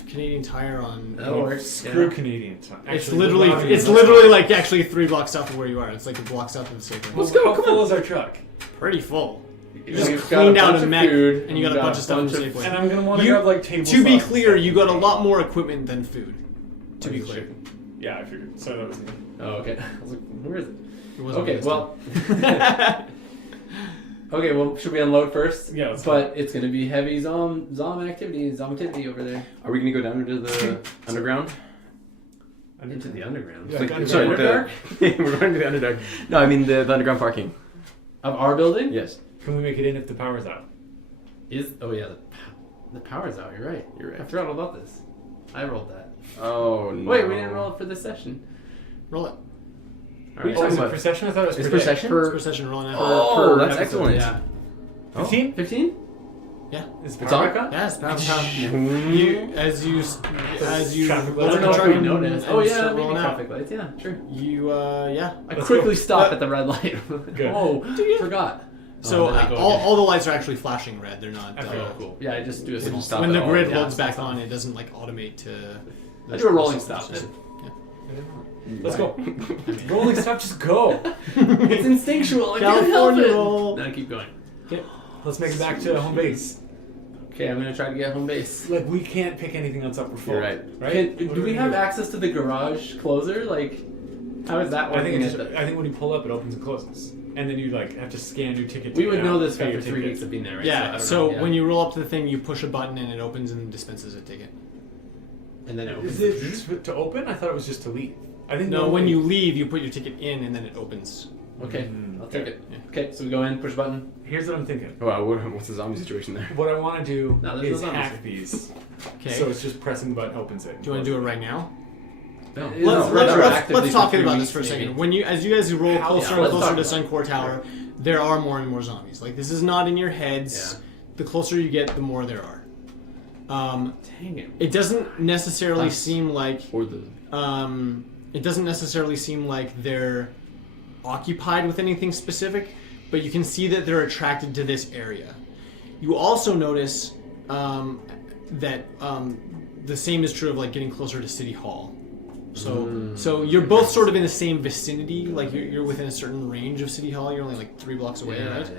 Canadian Tire on. That'll work. Screw Yeah. Canadian time. It's Actually, literally we're not it's even- literally like actually 3 blocks south of where you are. It's like a block south of the Sacred. Let's go. How full is our truck? Pretty full. You just got cleaned a out bunch a of mech, food, and you got a bunch of stuff bunch from Safeway. And I'm gonna want to You- grab like table. To be saws. clear, you got a lot more equipment than food. To be clear, Yeah, I figured. So that was me. Oh, okay. I was like, where is it? it wasn't Okay, this well. time. Okay, well, should we unload first? Yeah, let's But it's gonna be heavy activity over there. Are we gonna go down into the underground? Into the underground. Yeah, Like, Underground. sorry, Underdark? we're going to the Underdark. No, I mean the underground parking. Of our building? Yes, Can we make it in if the power's out? Oh yeah, the power's out. You're right. you're I right. forgot all about this. I rolled that. Oh no. Wait, we didn't roll it for this session. Roll it. All What are you right. talking Is it about? per session? I thought it was It's per per day. session? It's per session. Roll it. Oh, that's episode, excellent. Yeah. 15? 15? Yeah. Is It's power on? back on? Yes. Power. Mm. You as you Traffic load lights the are truck on. and- noticed. and Oh yeah, start maybe rolling out. traffic lights. Yeah, sure. You yeah. I Let's quickly go. stop at the red light. Good. Oh, forgot. So Oh, then I go all, again. all the lights are actually flashing red. They're not. Okay, cool. Yeah, I just do a small stop When at the all. grid Yeah, loads stop, back stop. on, it doesn't like automate to. I do a rolling stop. Let's go. Rolling stop, just go. It's instinctual. I can't help California it. roll. Then I keep going. Okay, let's make it back to home base. Okay, I'm gonna try to get home base. Like, we can't pick anything else up. We're full. You're right. Right? Do we have access to the garage closer? Like, how is that I working? think, I think when you pull up, it opens and closes. And then you, like, have to scan your ticket. We to would get know out, this pay after your 3 ticket. weeks of being there, right? Yeah. I don't So know, yeah. when you roll up to the thing, you push a button and it opens and dispenses a ticket. and then it opens. Is it to open? I thought it was just to leave. I think No, when normally- you leave, you put your ticket in and then it opens. Okay, Mm, I'll take okay. it. Okay, so we go in, push button. Here's what I'm thinking. Wow, what's the zombie situation there? What I want to do No, there's is no zombies. hack these. Okay. So it's just pressing the button opens it. do you want to do it right now? No. It's Let's retroactively talk for 3 about this weeks, for a second. maybe. When you as you guys roll How- closer yeah, and let's closer talk to about Suncore Tower, there are more and more zombies. Like this is not in your heads. Yeah. The closer you get, the more there are. Dang it. It doesn't necessarily Nice. seem like Or the it doesn't necessarily seem like they're occupied with anything specific, but you can see that they're attracted to this area. You also notice that the same is true of like getting closer to City Hall. So you're both sort of in the same vicinity, like you're within a certain range of City Hall. You're only like 3 blocks away, right?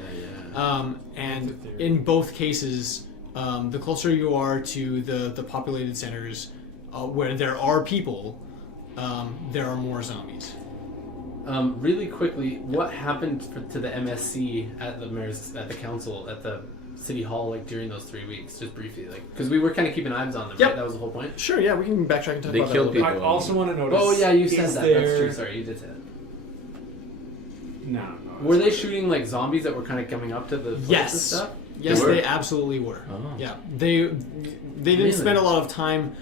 And in both cases, the closer you are to the populated centers where there are people, there are more zombies. Really quickly, what happened to the MSC at the mayor's, at the council, at the city hall, like during those 3 weeks? Just briefly, like because we were kind of keeping eyes on them. Yep. Right? That was the whole point. Sure, yeah, we can backtrack and talk They about killed that a little people. I also want to notice. Oh yeah, you said is that. there- That's true. Sorry, you did say that. No. Were they shooting like zombies that were kind of coming up to the place Yes. and stuff? bit. Yes, They were? they absolutely were. Oh. Yeah, they didn't Really? spend a lot of time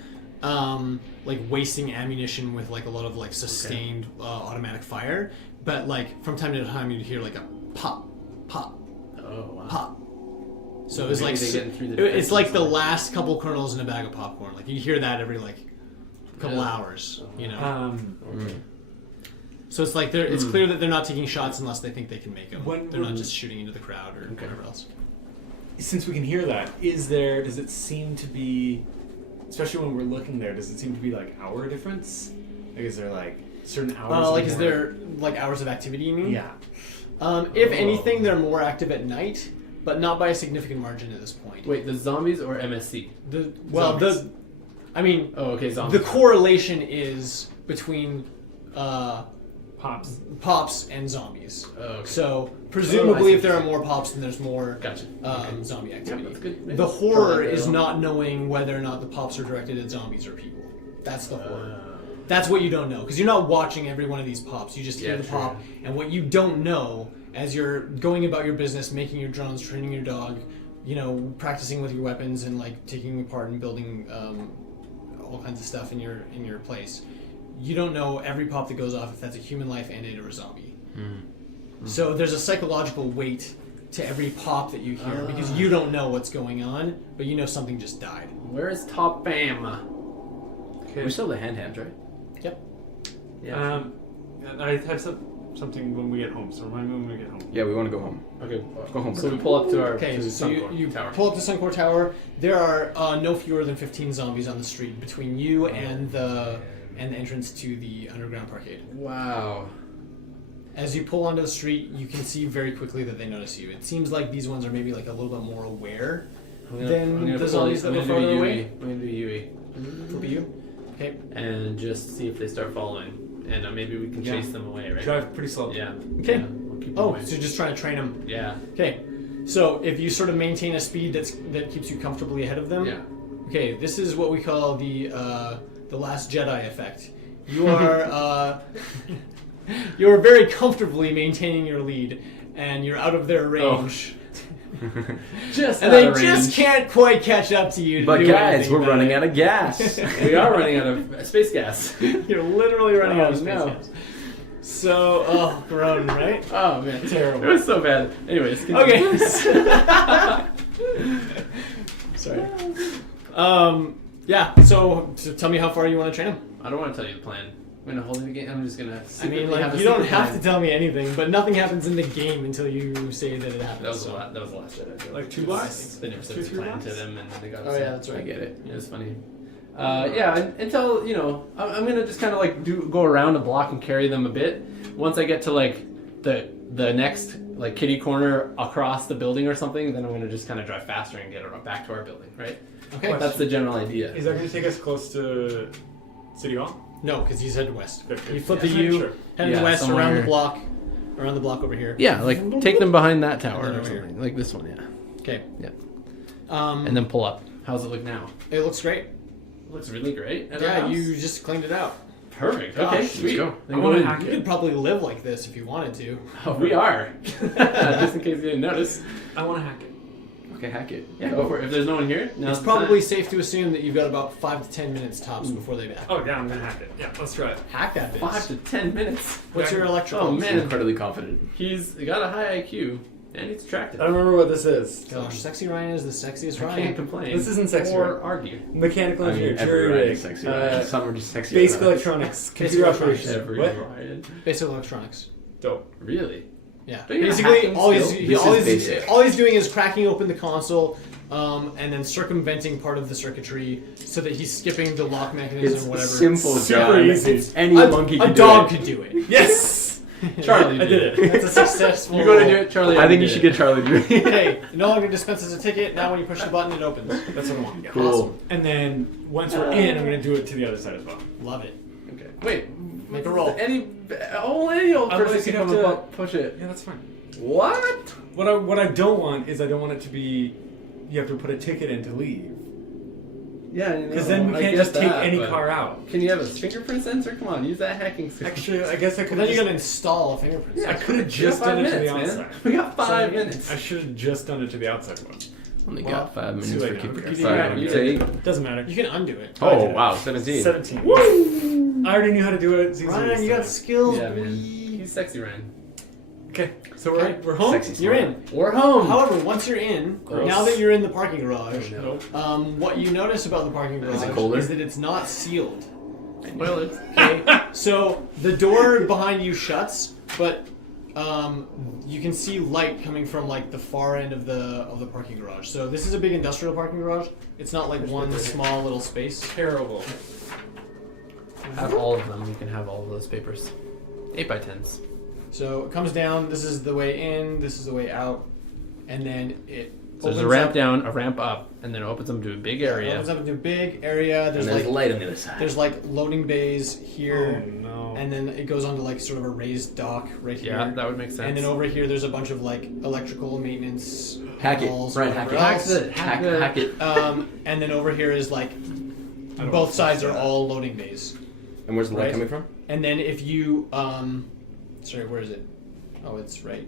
like wasting ammunition with like a lot of like sustained automatic fire, but like from time to time you'd hear like a pop, pop, Oh wow. pop. So it was Maybe like they getting through the it's like the defenses. last couple kernels in a bag of popcorn. Like you hear that every like couple Yeah. hours, you know. Okay. So it's like it's clear that they're not taking shots unless they think they can make them. When They're not we're- just shooting into the crowd or whatever else. Since we can hear that, does it seem to be, especially when we're looking there, does it seem to be like hour difference? Like, is there like certain hours? Like, of is the there like hours of activity? You mean? Yeah. If anything, they're more active at night, but not by a significant margin at this point. Wait, the zombies or MSC? Zombies. I mean, Oh, okay, zombies. the correlation is between Pops. pops and zombies. Oh, okay. So Oh, I presumably, see. if there are more pops, then there's more Gotcha. zombie Yeah, activity. that's good. The horror Probably is well. not knowing whether or not the pops are directed at zombies or people. That's the horror. That's what you don't know, because you're not watching every one of these pops. You just hear Yeah, the true. pop, and what you don't know as you're going about your business, making your drones, training your dog, practicing with your weapons, and like taking them apart and building all kinds of stuff in your place. You don't know every pop that goes off if that's a human life and or a zombie. So there's a psychological weight to every pop that you hear because you don't know what's going on, but you know something just died. Where is Top Fam? Okay. We still have the hand-hams, right? Yep. Yeah. And I have something when we get home. So remind me when we get home. Yeah, we want to go home. Okay. Go home. So we pull up to our Okay, to the so Suncore you tower. pull up to Suncore Tower. There are no fewer than 15 zombies on the street between you and the entrance to the underground parkade. Wow. As you pull onto the street, you can see very quickly that they notice you. It seems like these ones are maybe like a little bit more aware than the zombies that were farther away. I'm gonna do Yui. Flip you. Okay. And just see if they start following. And maybe we can Yeah. chase them away, right? Drive pretty slow. Yeah. Okay. Yeah, we'll keep them Oh, away. so you're just trying to train them. Yeah. Okay. So if you sort of maintain a speed that keeps you comfortably ahead of them. Yeah. Okay, this is what we call the Last Jedi effect. You are you're very comfortably maintaining your lead, and you're out of their range, Just and they just can't quite catch up to you. To But do guys, anything we're about running it. out of gas. We are running out of space gas. You're literally running out of Oh, space no. gas. So, groan, right? Oh man, Terrible. It was so bad. Anyways. continue. Okay. Sorry. Yeah. So tell me how far you want to train them. I don't want to tell you the plan. I'm gonna hold it again. I'm just gonna. I mean, secretly like have a you don't secret have plan. to tell me anything, but nothing happens in the game until you say that it happens. That was so. That was the last Jedi. I feel Like 2 They blocks? They never said 2, the 3 plan blocks? to them, and then they got. Oh upset. yeah, that's I right. get it. It was funny. Yeah, until I'm gonna just kind of like go around a block and carry them a bit. Once I get to like the next like kitty corner across the building or something, then I'm gonna just kind of drive faster and get back to our building. Right? Okay. That's the general idea. Is that going to take us close to City Hall? No, because he's headed west. Good, good. You flip Yeah, the U, sure. headed Yeah, west somewhere- around the block over here. Yeah, like take them behind that tower And then or over here. something, like this one. Yeah. Okay. Yeah. And And then pull up. How's it look now? it looks great. Looks really great. At our Yeah, house. you just cleaned it out. Perfect. Gosh, Okay, let's sweet. go. Then I go wanna in. hack You could probably live like this if you wanted to. Oh, we are. Just in case you didn't notice. I want to hack it. Okay, hack it. Yeah, go for it. If there's no one here, no. It's probably safe to assume that you've got about 5 to 10 minutes tops before they back. Oh, yeah, I'm going to hack it. Yeah, let's try it. Hack that bitch. 5 to 10 minutes. What's your electrical? Oh, I'm man. incredibly confident. He's got a high IQ and he's attractive. I don't remember what this is. Gosh, Sexy Ryan is the sexiest I Ryan. can't complain. This isn't sexy, Or right? argue. Mechanical I mean, engineer, every jury Ryan rig, is sexy. Ryan. Some are just sexy. basic than others. electronics, Basic computer electronics. operation. Every What? Ryan. Basic electronics. Dope. Really? Yeah. Don't you have Basically, hacking all skill? Basic. he's doing is cracking open the console, and then circumventing part of the circuitry so that he's skipping the lock mechanism It's or whatever. simple, Super John. easy. Any monkey A can do dog it. could do it. Yes! Charlie I did it. That's a successful. You're going to do it, Charlie. I think did you should it. get Charlie to do it. Okay, it no longer dispenses a ticket. Now, when you push the button, it opens. That's what I want. Yeah. Cool. And then once we're in, I'm going to do it to the other side as well. Love it. Okay. Wait. Make a roll. Any old Otherwise person you'd can have come to- up, push it. Yeah, that's fine. What? What I don't want is I don't want it to be you have to put a ticket in to leave. Yeah, Because then we can't just take any car out. Can you have a fingerprint sensor? Come on, use that hacking system. Actually, I guess I could Then have you gotta install a fingerprint. I could have We just got 5 done it to the minutes, man. outside. We got 5 again. minutes. I should have just done it to the outside one. Only Well, got 5 minutes too for late now. keeping You our did side that. on You tape. Doesn't matter. You can undo it. I Oh, did it. wow, 17. 17. Woo! I already knew how to do it. It's easy Ryan, this you got time. skills. Yeah, man. boy. He's sexy, Ryan. Okay, so Okay. we're home. Sexy You're smart. in. We're home. However, once you're in, Gross. now that you're in the parking garage, Oh, Nope. what you notice about the parking garage Is it colder? is that it's not sealed. Spoilers. Okay, so the door behind you shuts, but you can see light coming from like the far end of the parking garage. So this is a big industrial parking garage. It's not like one small little space. Terrible. have all of them, you can have all of those papers. 8x10s. So it comes down. This is the way in. This is the way out, and then it. So there's a opens ramp up, down, a ramp up, and then it opens up to a big area. It opens up into a big area. There's And there's like light on the other side. there's like loading bays here, Oh no. and then it goes onto like sort of a raised dock right here. Yeah, that would make sense. And then over here, there's a bunch of like electrical maintenance. Hack it, walls, Brian, whatever hack else. it. Hack it. And then over here is like don't both know. sides are all loading bays. And where's the light Right. coming from? And then if you sorry, where is it? Oh, it's right.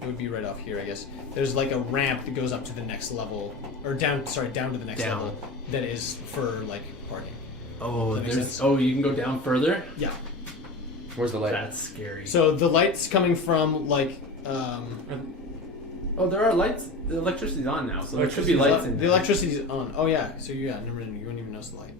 It would be right off here, I guess. There's like a ramp that goes up to the next level, or down. Sorry, down to the next Down. level. That is for like parking. Oh, That makes there's. sense. Oh, you can go down further. Yeah. Where's the light? That's scary. So the light's coming from like Oh, there are lights. The electricity's on now, so there should be lights in the there. electricity's on. Oh yeah. So you never you wouldn't even notice the light.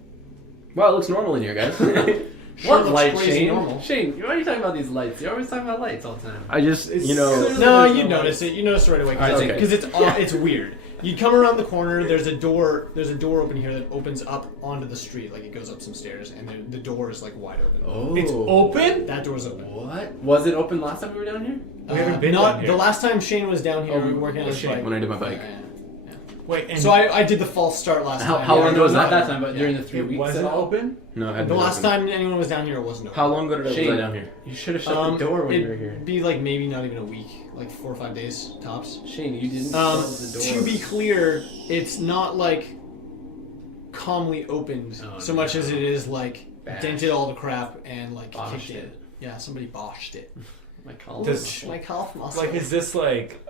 Wow, it looks normal in here, guys. Sure, What looks light, crazy Shane? normal. Shane, why are you talking about these lights? You're always talking about lights all the time. I just, you know. No, you notice it. You notice it right away Alright, because okay. it's weird. You come around the corner. There's a door. There's a door open here that opens up onto the street. Like it goes up some stairs, and the door is like wide open. Oh, It's open? That door's open. What? Was it open last time we were down here? We haven't been not down here. the last time Shane was down here Oh, working on his Shane, bike. when I did my bike. Yeah. Wait, and So I did the false start last How- time. how Yeah, long I ago was know Not that time, but Yeah. during the 3 it weeks. wasn't open? No, it hadn't The been last open. time anyone was down here, it wasn't open. How long ago was I Shane. down here? You should have shut the door when you were here. It'd be like maybe not even a week, like 4 or 5 days tops. Shane, you didn't close the door. To be clear, it's not like calmly opened Oh, so much as it is like Bashed. dented all the crap and like Boshed kicked in. it. Yeah, somebody boshed it. My college. Does- My calf muscle. Like, is this like?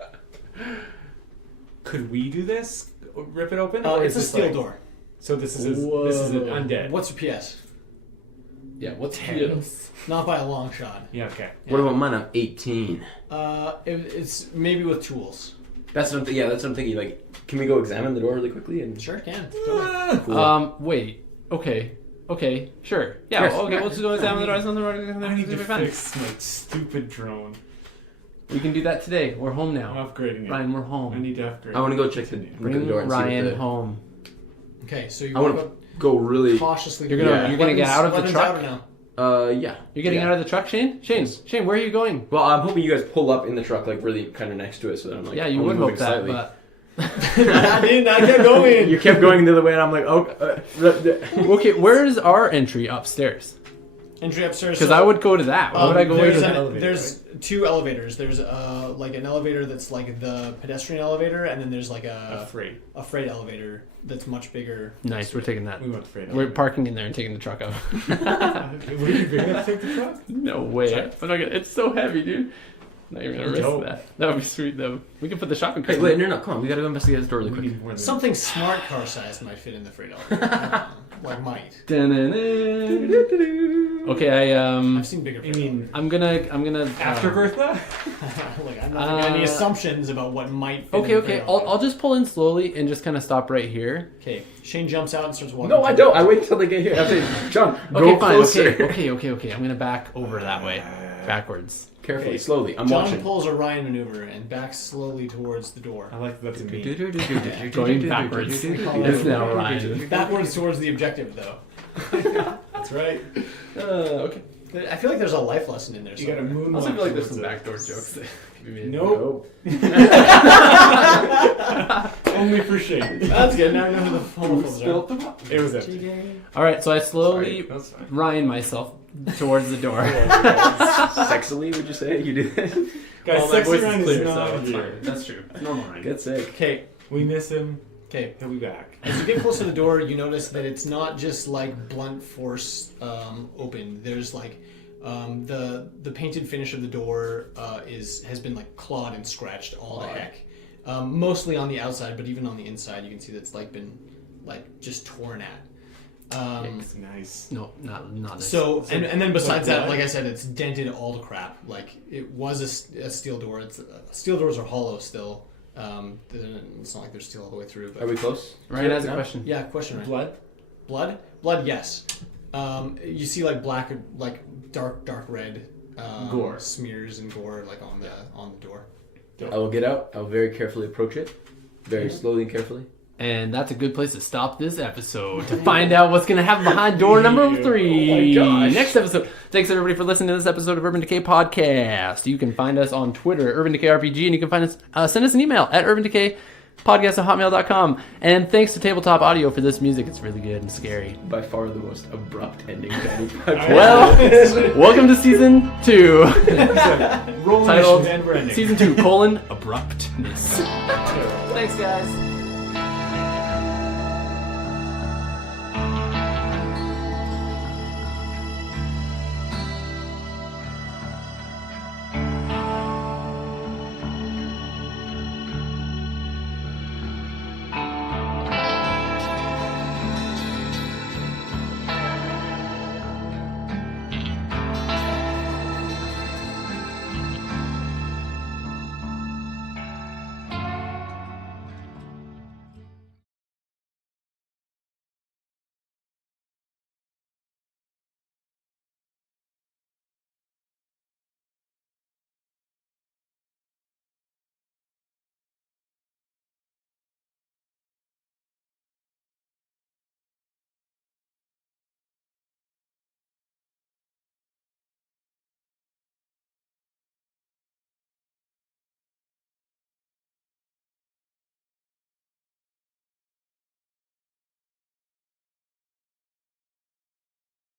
Could we do this? Rip it open? Oh, Or it's is a this steel like- door. So this is an undead. What's your PS? Yeah, what's 10. yes? Not by a long shot. Yeah. Okay. What about mine? I'm 18. It's maybe with tools. That's what I'm that's what I'm thinking. Like, can we go examine the door really quickly? And Sure can. Totally. Cool. Wait. Okay. Sure. Yeah. Yes. Okay. We'll just go examine the door. Something wrong. I need to It'll be fine. fix my stupid drone. We can do that today. We're home I'm now. upgrading it. Ryan, we're I home. need to upgrade. I want to go check the look at the Bring door and see Ryan what the, home. Okay, so you I walk want up to go really. cautiously. You're gonna- you're gonna get out of the weapons truck? Out or no? Yeah. You're getting Yeah. out of the truck, Shane? Shane, where are you going? Well, I'm hoping you guys pull up in the truck, like really kind of next to it, so that I'm like. Yeah, you only would moving hope that, slightly. but I didn't. I kept going. You kept going the other way, and I'm like, oh. okay. Where's our entry upstairs? Entry upstairs. Because I would go to that. Why would I go there's into an- the elevator, There's 2 elevators. There's like an elevator that's like the pedestrian elevator, and then there's like a freight elevator that's much bigger. Nice. We're taking that. We went freight. We're parking in there and taking the truck out. Would you big enough to take the truck? No way. Sorry? I'm not gonna, it's so heavy, dude. Not even gonna risk Dope. that. That would be sweet though. We can put the shopping cart. Hey, wait, no, come on. We gotta go investigate this door really We quick. need more than Something smart car sized might fit in the freight elevator. Like might. Okay, I've seen bigger. You freight mean I'm gonna. Afterbirth though? elevators. Look, I'm not making any assumptions about what might. Fit Okay, in the okay. freight I'll elevator. just pull in slowly and just kind of stop right here. Okay. Shane jumps out and starts walking. No, I don't. I wait until they get here. I say, John, Okay, go fine. closer. Okay. I'm gonna back over that way, backwards. Carefully, Okay. slowly. I'm John watching. pulls a Ryan maneuver and backs slowly towards the door. I like that's me. Going backwards. It's now Ryan. Backwards towards the objective, though. That's right. Okay. I feel like there's a life lesson in there. You got to somewhere. moonwalk. I also feel like there's towards some it. backdoor jokes that could be made. Nope. Only for Shane. That's good. Now I know who the homophobes Spilt them up. It was empty. All right, so I slowly That's fine. Ryan myself towards the door. Sexily, would you say? You do that? Guys, Well, my sexy voice Ryan is is clear, not so it's here. fine. That's true. It's normal Ryan. Good sake. Okay. We miss him. Okay. He'll be back. As you get close to the door, you notice that it's not just like blunt force open. There's like the painted finish of the door has been like clawed and scratched all the heck. Mostly on the outside, but even on the inside, you can see that's like been like just torn at. It's nice. No, not this. So and then besides Like that, what? like I said, it's dented all the crap. Like it was a steel door. Steel doors are hollow still. It's not like they're steel all the way through. But Are we close? Ryan has a No? question. yeah, question. Right? Blood? Blood. Yes. You see like black, like dark red Gore. smears and gore like on the door. I will get out. I will very carefully approach it. Very slowly and carefully. And that's a good place to stop this episode to find out what's going to happen behind door number 3. Oh my gosh. Next episode. Thanks everybody for listening to this episode of Urban Decay Podcast. You can find us on Twitter, Urban Decay RPG, and you can find us, send us an email at urbandecaypodcast@hotmail.com. And thanks to Tabletop Audio for this music. It's really good and scary. By far the most abrupt ending to any podcast. Well, welcome to season 2. Rolling Titled and we're ending. Season 2, abruptness. Thanks guys.